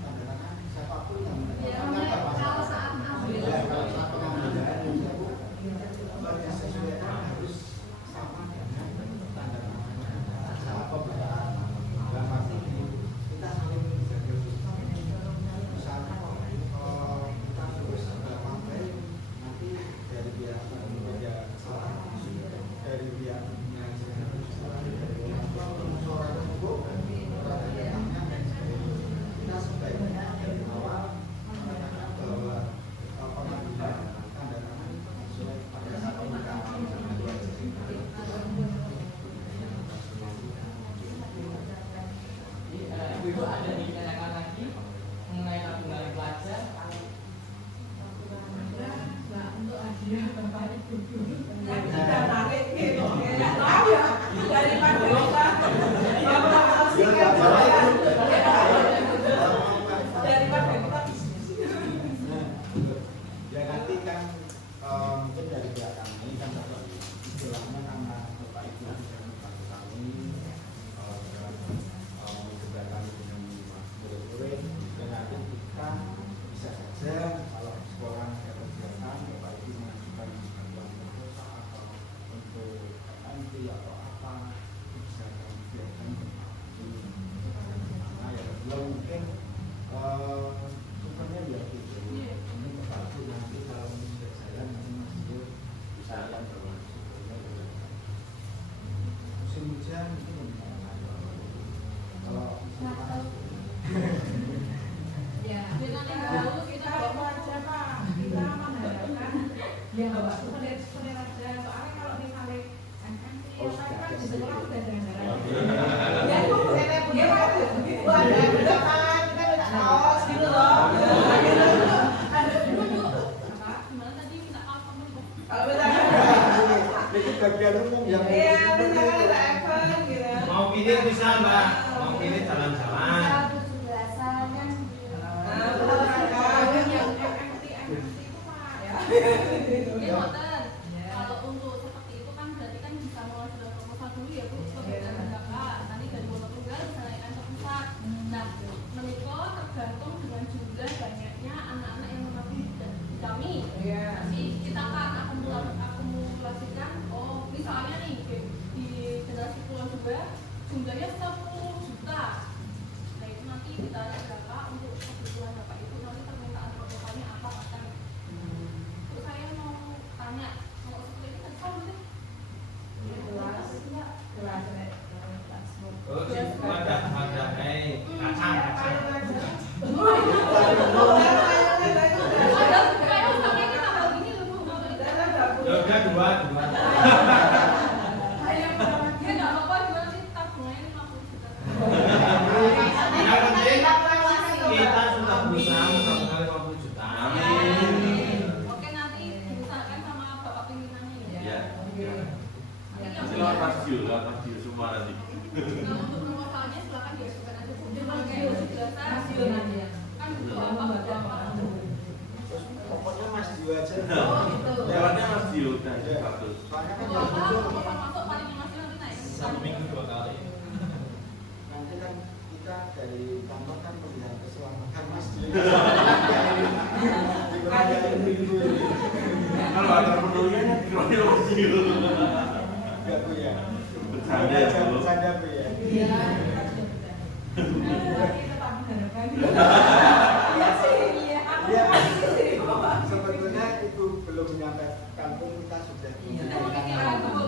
tanda tangan siapapun yang Kalau saat ambil kalau saat pengambilan sesuai harus jam mungkin lebih lama. Kalau misalkan Ya, kita dahulu kita itu aja Pak, kita mengharapkan ya Bapak seperti aja. Soalnya kalau misalnya kan di sekolah udah jarang-jarang. Ya itu Bu ada undangan kita minta kaos gitu loh. Gimana tadi minta kaos kamu itu? Kalau misalnya itu bagian umum yang iya misalnya ada event gitu. Mau pilih bisa Mbak, mau pilih jalan-jalan. Iya, Moten. Kalau untuk seperti itu kan berarti kan bisa mulai sudah proposal dulu ya Bu, sebagai Kakak. Nanti dari Wono Tunggal bisa naikkan ke pusat. Nah, menikah tergantung dengan jumlah banyaknya anak-anak yang mengaku di kami. Nanti kita akan akumulasikan. Oh, misalnya nih di generasi Pulau juga jumlahnya 10 juta. Nah itu nanti ditanya berapa untuk kebutuhan Bapak itu, nanti permintaan proposalnya apa akan. Terus saya mau tanya, kalau seperti ini kan tahu sih? Kalau sih ada kacang. Ada kayak usahanya kita kalau gini loh Bu, kalau itu. Ya udah dua. Ya nggak apa-apa, jual sih tabungannya 50 juta. Yang penting kita sudah berusaha mendapatkan 50 juta. Oke, nanti diusahakan sama Bapak pimpinannya ya. Ya. Nanti yang Lewat radio semua nanti. Nah, untuk proposalnya silakan diajukan aja Bu. Cuma kayak penjelasan kan butuh apa. terus pokoknya Mas Dio aja. Lewatnya Mas Dio dan Iya. bagus. Soalnya kan Kalau yang apa, muncul proposal masuk paling masih nanti naik. 1 minggu 2 kali. nanti kan kita dari kantor kan melihat keselamatan Mas Dio. Kalau ada penuhnya kronya Mas Dio. Enggak Bu ya. Bercanda ya Bu. Bercanda Bu ya. Iya. Iya. Sebetulnya itu belum menyampaikan pun kita sudah. Kita mau pikiran dulu.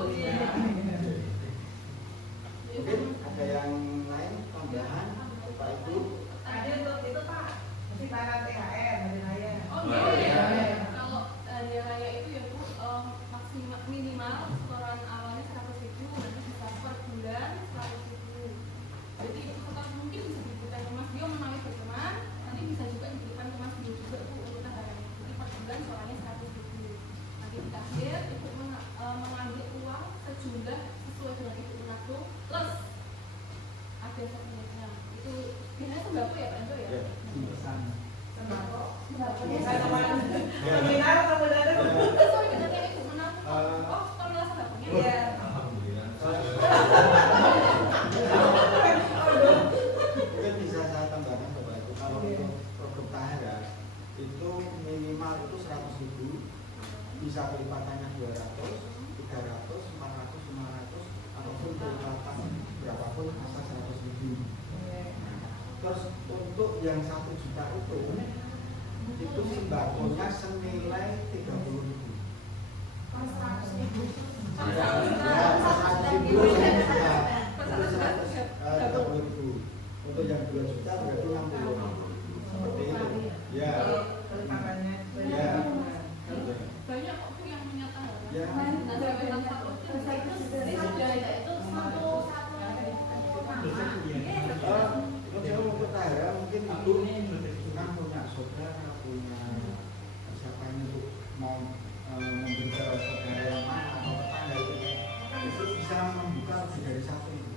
Mungkin ada yang lain tambahan Bapak Ibu. Tadi untuk itu Pak, simpanan THR hari raya. Oh iya. Kalau hari raya itu ya Bu, maksimal minimal setoran awalnya 100.000, nanti bisa per bulan 100.000. Jadi itu tetap mungkin bisa diberikan ke Mas Dio menawi berkenan, nanti bisa juga diberikan ke Mas Dio juga Bu untuk THR. Jadi per bulan setorannya 100.000. Nanti di akhir Ibu mengambil uang sejumlah sesuai dengan Ibu menabung plus ada sertifikatnya. Itu biasanya sembako ya Pak Enzo ya? Sembako. Ya. Seminar kemudian Sesuai dengan yang Ibu menabung. Oh, kalau sembakonya. Iya. Alhamdulillah. Mungkin bisa saya tambahkan Bapak Ibu kalau untuk program THR itu minimal itu 100.000, bisa kelipatannya 200, 300, 400, 500 ataupun kelipatan berapapun asal 100.000. Terus untuk yang 1 juta itu sembakonya senilai 30.000. Untuk yang 2 juta berarti 60. Seperti itu. Ya. Ya. Banyak kok yang menyatakan. Ya. Nah, sampai satu Kalau untuk THR mungkin Ibu kan punya saudara, punya siapa yang untuk mau memberi ke saudara yang mana atau tetangga itu bisa membuka lebih dari satu Ibu.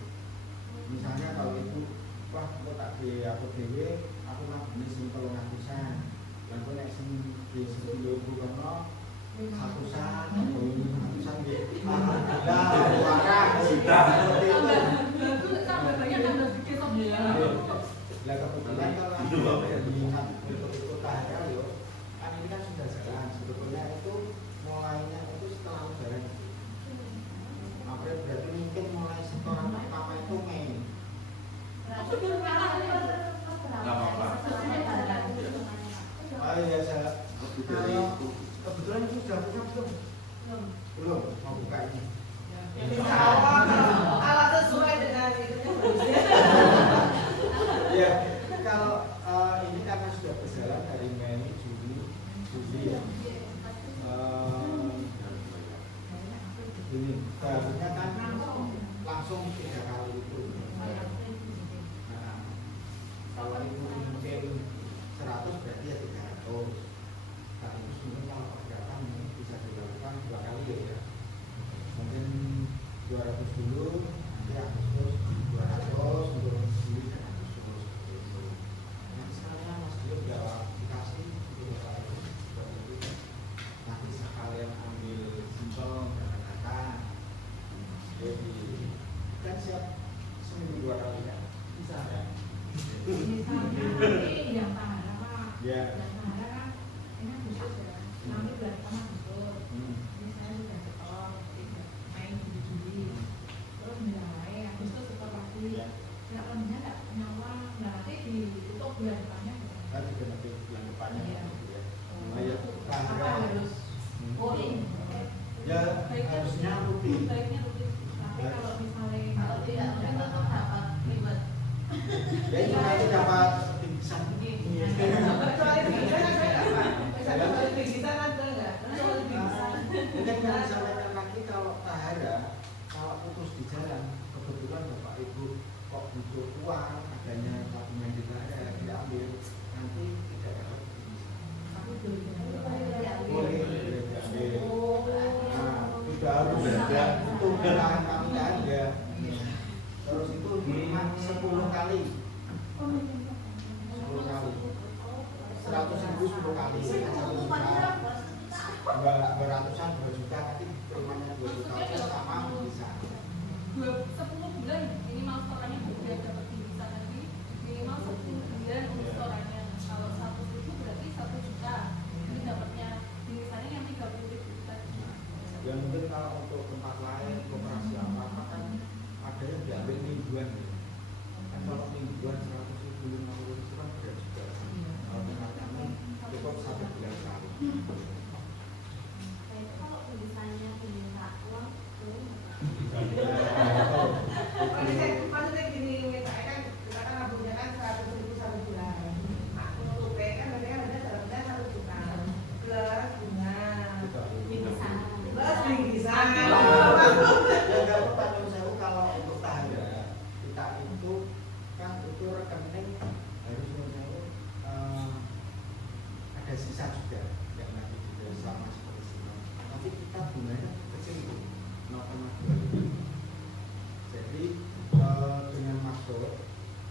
Misalnya kalau Ibu, wah kok tak di aku dewe, aku nabung sing 300-an. Lan kok nek sing di 10.000 kono 100-an atau 100-an nggih. Alhamdulillah, warah sudah seperti itu. tambah banyak tambah gede sopnya. Lah kebetulan kalau ada minat untuk ikut THR yo, kan ini kan sudah jalan. Sebetulnya itu mulainya itu setelah Lebaran. April berarti mungkin mulai setoran pertama itu Mei. Nggak apa-apa. Oh iya saya Lebih dari itu. kebetulan itu sudah buka belum? Belum mau buka ini. Alat sesuai harusnya kan langsung 3 kali itu. Nah, kalau itu mungkin 100 berarti ya 300. Nah itu mungkin kalau pergerakan bisa dilakukan 2 kali ya. Mungkin 200 dulu, nanti Agustus 200 untuk Juli dan Agustus. Nah sekarang Mas Dio udah aplikasi untuk nanti sekalian ambil simpel dan kata. Jadi kan siap seminggu 2 kali ya? Bisa ya? Tapi yang tahan apa? Ya. Yang tahan kan ini khusus ya. Nanti bulan pertama khusus. Ini saya sudah setor main Juli. Terus mulai Agustus setor lagi. Ya lebihnya nggak nyawa. Nanti ditutup bulan depannya. Nanti nanti bulan depannya. Iya. Ya. Oh ya. Apa harus rutin? Ya harusnya rutin. Baiknya rutin. Tapi kalau misalnya Kalau tidak mungkin tetap dapat ribet. Ya itu nanti dapat pingsan. Kecuali bisa kan saya dapat. Kecuali bisa kan saya nggak. Kecuali bisa. Mungkin yang disampaikan lagi kalau tahara, kalau putus di jalan, kebetulan Bapak Ibu kok butuh uang, adanya tabungan di tahara diambil, nanti tidak dapat pingsan. Boleh diambil. Nah, tidak harus ada itu belahan kami ada. Terus itu 10 kali. 10 kali. 100.000 10 kali. 1 juta. 200-an 2 juta nanti perumahannya 2 juta sama bisa. 10 bulan minimal setorannya biar dapat bisa tadi minimal 10 bulan untuk setorannya. Kalau 100.000 berarti 1 juta. Ini dapatnya misalnya yang 30.000 tadi. Ya mungkin kalau untuk tempat lain koperasi apa kan ada yang diambil mingguan. Kan kalau mingguan 100.000 50.000 itu kan berat juga. Kalau tempat kami cukup 1 bulan sekali. Kalau misalnya diminta uang Maksudnya gini, misalnya kan kita kan nabungnya kan 100.000 1 bulan. Aku nutupnya kan berarti kan ada dalamnya 1 juta. Plus bunga. Plus bingkisan. Ya nggak apa-apa nyuruh saya kalau untuk tahara kita itu kan itu rekening harus nyuruh saya ada sisa juga yang nanti juga sama seperti sini. Nanti kita bunganya kecil itu 0,2. Jadi dengan maksud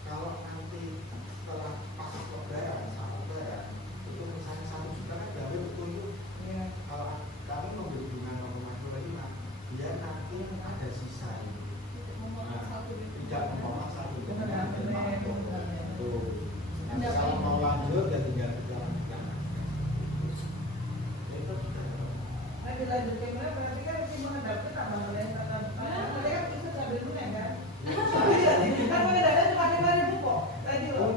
kalau nanti setelah pas lebaran sama lebaran itu misalnya 1 juta kan diambil betul itu. Kalau kami memberi bunga 0,25 biar nanti ada sisa ini. Nah, tidak memotong 1 juta tuh. Nanti kalau mau lanjut ya tinggal kita lanjutkan. Itu sudah. Nah dilanjutkan berarti kan si menghadapkan tambah mulai kan itu sambil dulu ya kan? Kan menghadapnya cuma 5.000 kok tadi loh.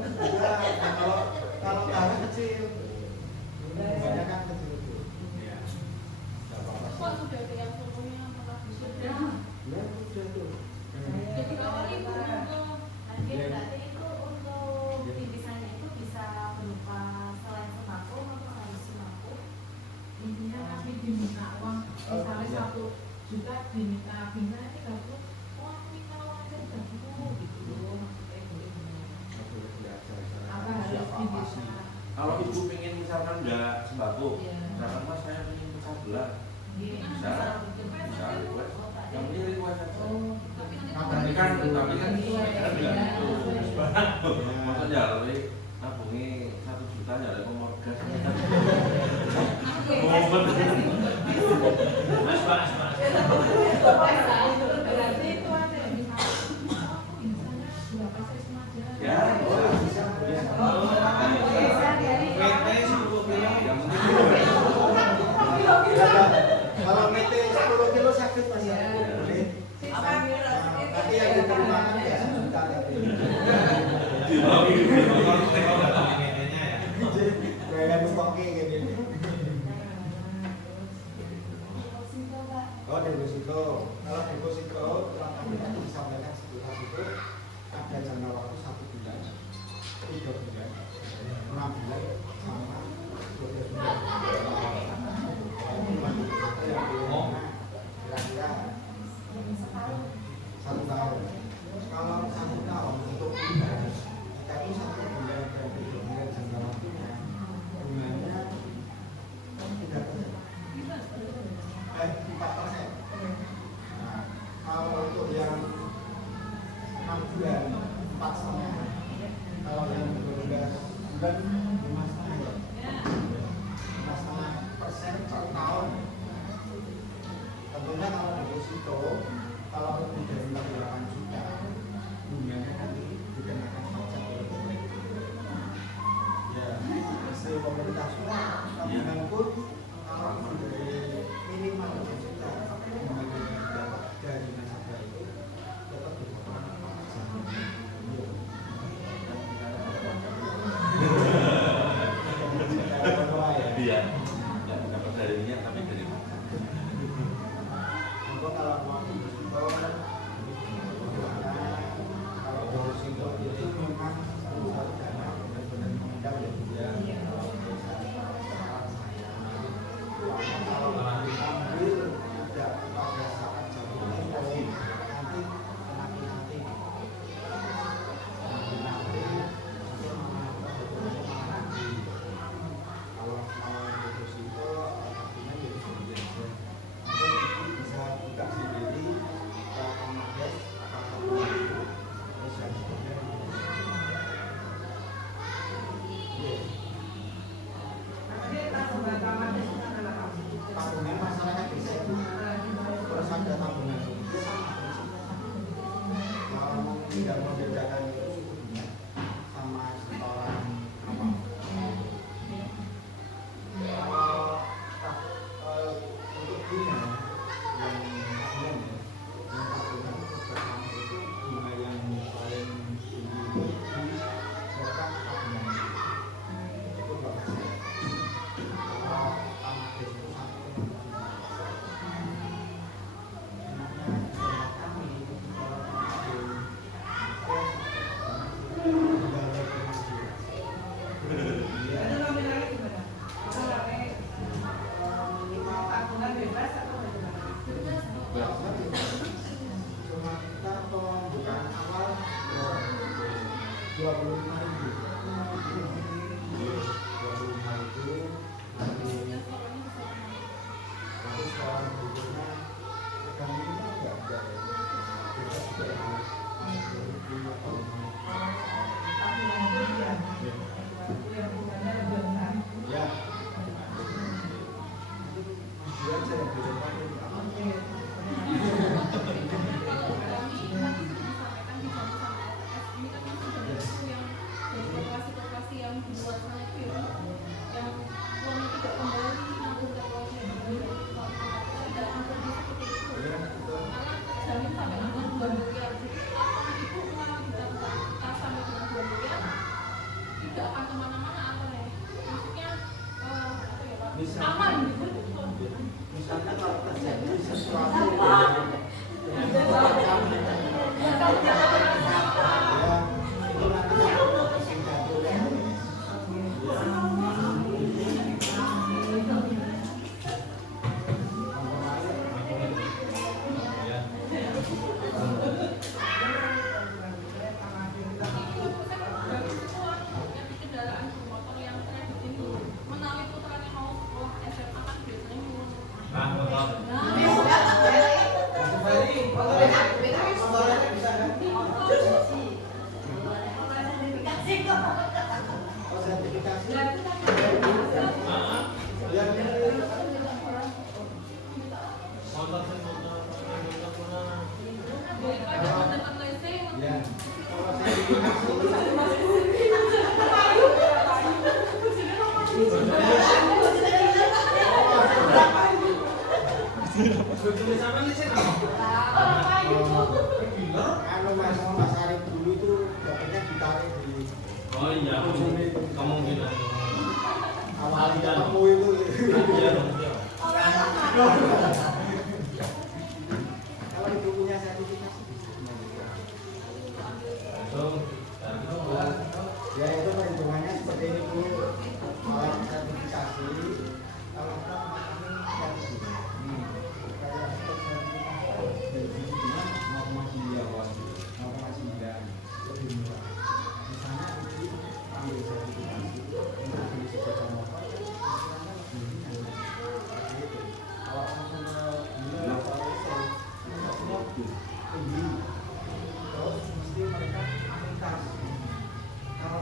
Kalau tahun kecil, bunganya kan kecil itu. Ya, nggak apa-apa sih. kok sudah ada yang sukunya apakah sudah? Ya sudah tuh. Jadi kalau ibu untuk Nanti berarti itu untuk bingkisannya itu bisa berupa selain sembako atau harus sembako? Intinya kami diminta uang misalnya 1 juta diminta bina 30. Oh aku minta uang aja 30 gitu loh. Maksudnya boleh. Apa harus bisa? Kalau ibu pengen misalkan enggak sembako, Iya. misalkan mas saya pengen pecah belah, Iya. bisa request. Yang penting request aja. Oh, Tapi kan sesuai kan bilang itu. Maksudnya lebih nabungi 1 juta nyari pemorgas. Mas Pak. berarti itu ada misalnya aku biasanya berapa sih aja. Ya, Bisa. PT 10 kilo. yang penting Kalau PT 10 kilo sakit mas ya. Boleh. Nanti yang diterima kan ya 1 juta tapi. PT-nya ya. Kayak numpang kayak gini. Oh deposito. Kalau deposito tadi disampaikan sebulan itu ada jangka waktu 1 bulan, 3 bulan, 6 bulan sama 12 bulan. Kira-kira bulan 5,5 ya. 5,5% per tahun. Tentunya kalau deposito kalau lebih dari 48 juta bunganya nanti dikenakan pajak oleh pemerintah. Ya, hasil pemerintah semua tabungan pun kalau dari minimal 2 juta bunganya dapat dari nasabah itu dapat dipotong pajak. Iya, nggak dapat dari minyak tapi dari kalau mau deposito, kalau deposito itu memang harus dana benar-benar mengendap ya. Kalau ambil tidak pada saat jatuhnya nanti kalau mau deposito artinya jadi sendiri aja. Nanti bisa buka sendiri kalau Mades apapun terus yang sebagainya. Tabungan masyarakat bisa terus ada tabungan itu sama kalau tidak membedakan itu suku bunga sama setoran apa untuk bunga yang tabungan pertama itu bunga yang paling tinggi itu di serta tabungan itu 2%. Kalau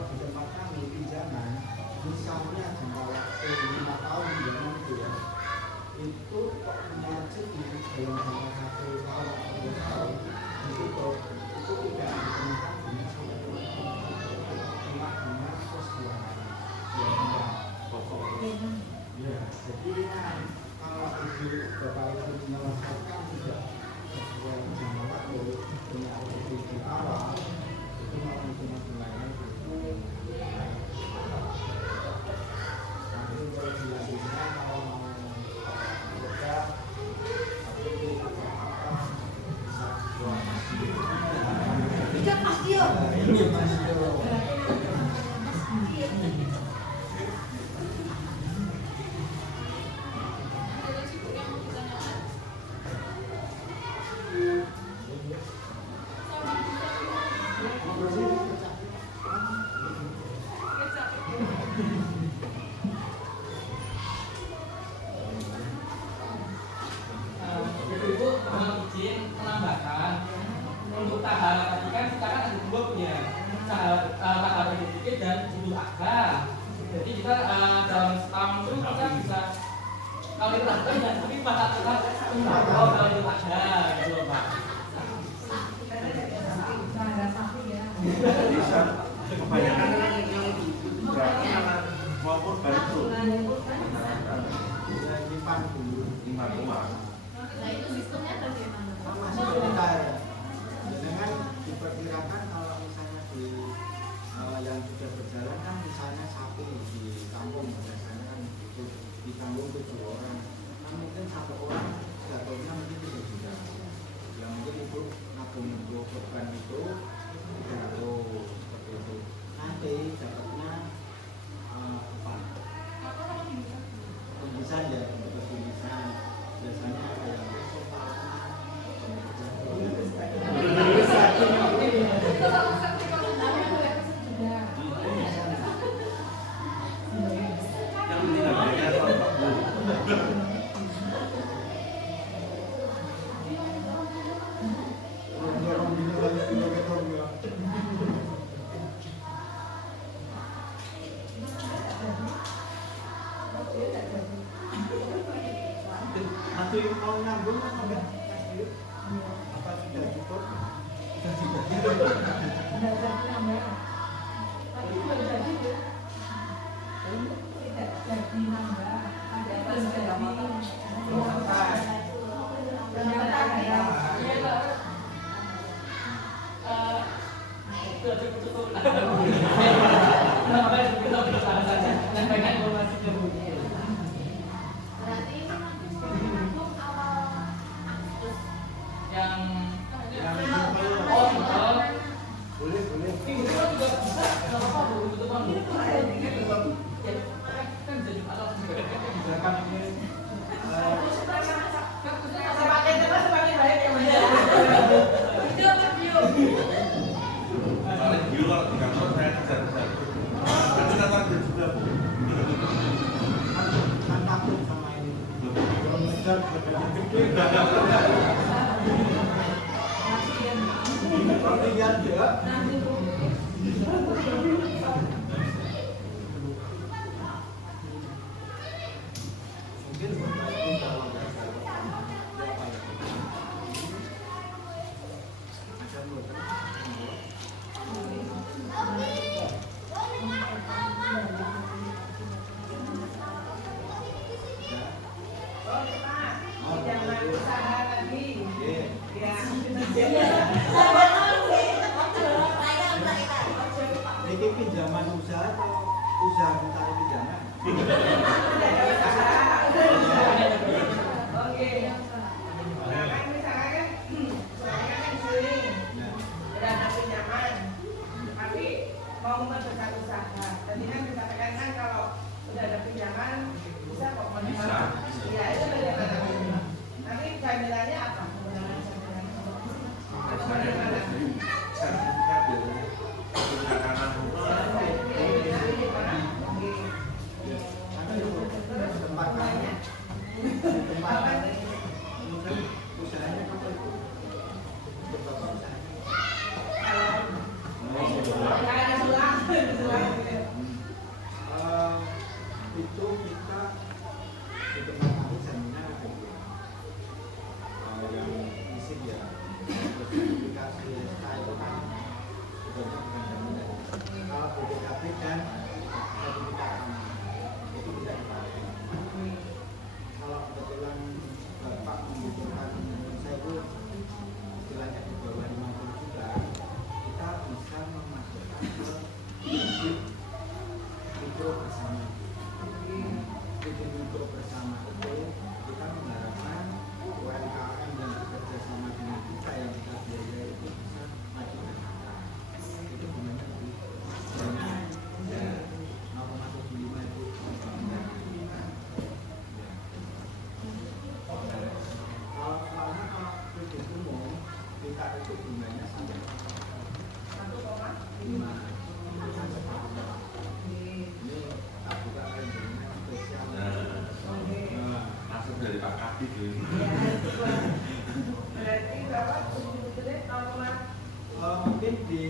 Amades itu 'Jangan misalnya jangka waktu 5 tahun jangan itu ya, itu kok punya rezeki dalam jangka 1 tahun atau 2 tahun itu tidak ditemukan dengan sesuatu yang pokok. Ya, jadi kalau ibu bapak ibu menyelesaikan tidak sesuai jangka waktu punya rezeki di awal itu malah macam-macam lainnya itu. Nanti kalau selanjutnya kalau mau bekerja tapi apa bisa buat Tidak pasti yo. ini masih Ada cukup yang mau ditanyakan? Ibu mohon izin menambahkan untuk tahara tadi kan sekarang ada 2 punya tahara PDDP dan Idul Adha. Jadi kita dalam setahun itu kita bisa kalau Idul Adha ya tapi pada saat kalau Idul Adha gitu loh Pak. bisa kebanyakan maupun bantu ya nyimpan dulu Lima rumah. Nah itu sistemnya bagaimana? masih cerita ya dengan diperkirakan kalau misalnya di yang sudah berjalan kan misalnya sapi di kampung biasanya kan itu di kampung 7 orang kan mungkin 1 orang jatuhnya mungkin 3 juta ya mungkin itu nabung untuk korban itu 300 seperti itu nanti dapatnya apa tulisan ya untuk tulisan biasanya ada yang nanti mau nanggung apa enggak? Apa sudah cukup? Berarti ini nanti mau dihitung awal Agustus. Yang Boleh. itu kan juga bisa nggak apa-apa Bu, itu kan Bu. Kan jadi alat juga. Misalkan ini Semakin cepat semakin baik ya Mas. Itu apa bio? Paling di luar di kantor saya kejar-kejar. Tapi kantor dia juga. kan takut sama ini. Belum ngejar badannya gede. Tapi lihat dia. Mungkin kalau Jangan usaha tadi. Ya. ini pinjaman usaha atau usaha mencari pinjaman? Oke. Misalkan kan sering udah ada pinjaman, tapi mau memperbesar usaha. Tadi kan disampaikan kan kalau udah ada pinjaman bisa kok Bisa. Iya itu bagaimana? Nanti jamilannya apa? Atau bagaimana? Sertifikat biasanya. Sertifikat tanah rumah. Oke. bentuk pengajaran. Kalau BPKB dan sertifikat tanah itu bisa dipakai. Kalau kebetulan Bapak membutuhkan menurut saya itu istilahnya di bawah 50 juta, kita bisa memasukkan ke kredit mikro bersama. Kredit mikro bersama itu kita mengharapkan UMKM yang bekerja sama dengan kita yang kita biayai itu bisa maju ke kita. Itu bunganya lebih banyak. Ya, 0,75 itu banyak. Kalau kredit umum kita itu bunganya sampai 1,5. Ini tak buka rekeningnya spesial. Masuk dari Pak Kadit ini. Berarti Bapak sebetulnya Mungkin di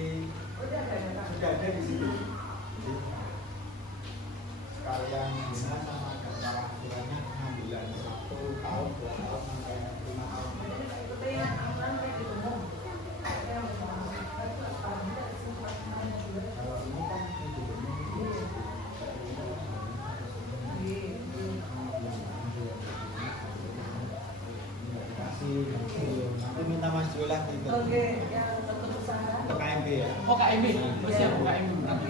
udah ada di situ. Sekalian bina sama kepala aturannya pengambilan 1 tahun, 2 tahun sampai 5 tahun. itu yang anggaran kredit umum. Kalau ini kan kredit umum nanti minta Mas Dio lagi ke Oke, yang untuk usaha. KMB ya. Oh KMB, siap KMB.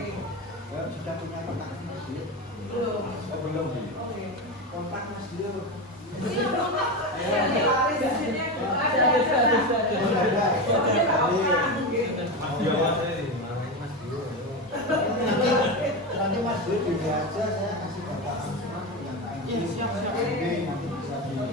Ya, sudah punya kontak Mas Dio? Belum. Oh, belum. Oke. Kontak Mas Dio. Iya, Bapak. Iya, di sini ada. Mas Dio Mas Dio. Nanti Mas Dio di aja saya kasih bapak langsung yang KMB. Iya, siap. KMB nanti bisa di ya.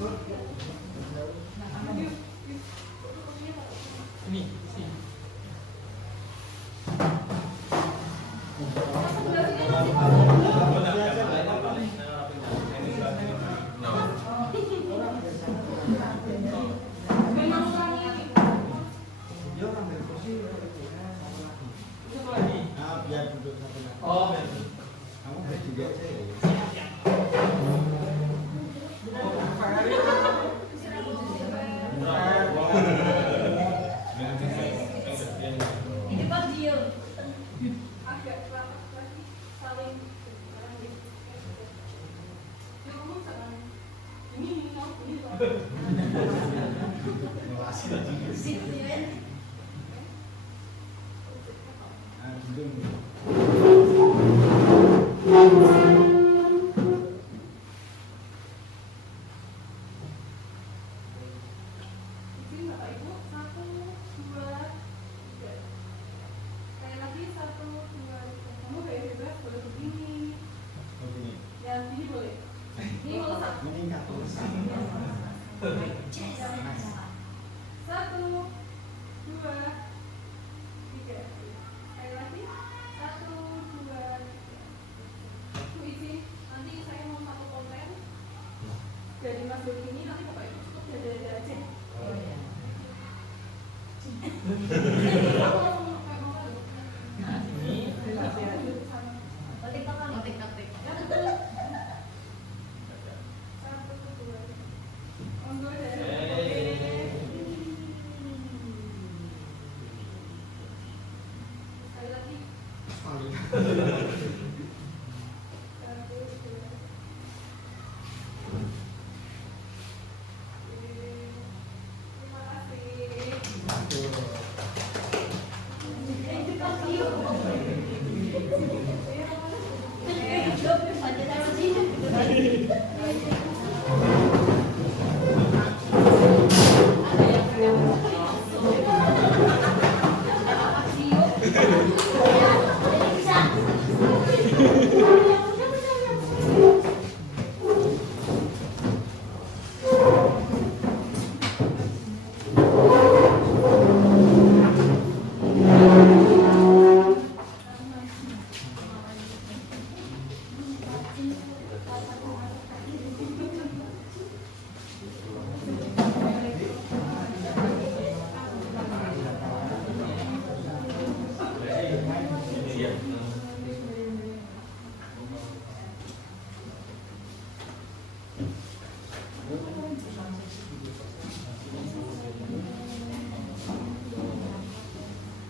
Ini, sini. Satu lagi. Nah, biar duduk satu lagi. Oh, biar. Kamu berdiri aja ya. Ini pas dia agak rapat lagi saling dia ngomong sama ini mau ini loh. Nah, duduk. Izin Bapak Ibu 1, 2, 3. Sekali lagi 1, 2, 3. Kamu kayak bebas boleh begini. Begini. Yang ini boleh. Ini mau satu. Ini enggak tulis. 1, 2, 3. Sekali lagi 1, 2, 3. Bu izin, nanti saya mau satu konten dari Mas Dodi ini, nanti Bapak Ibu cukup dari aja.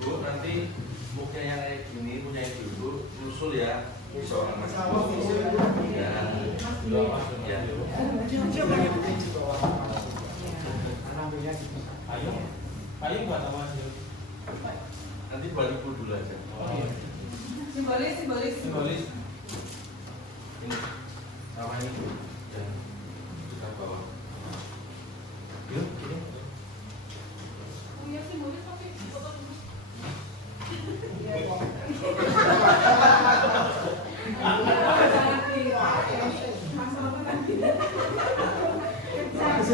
Bu, nanti muknya yang kayak gini punya ibu nyusul ya, seorang mas. Ya. Payung buat apa sih? Nanti balik dulu aja. Simbolis. Simbolis. Ini sama ini Bu. Ya. Kita bawa. Yuk, ini. Punya simbolis tapi foto dulu. Mas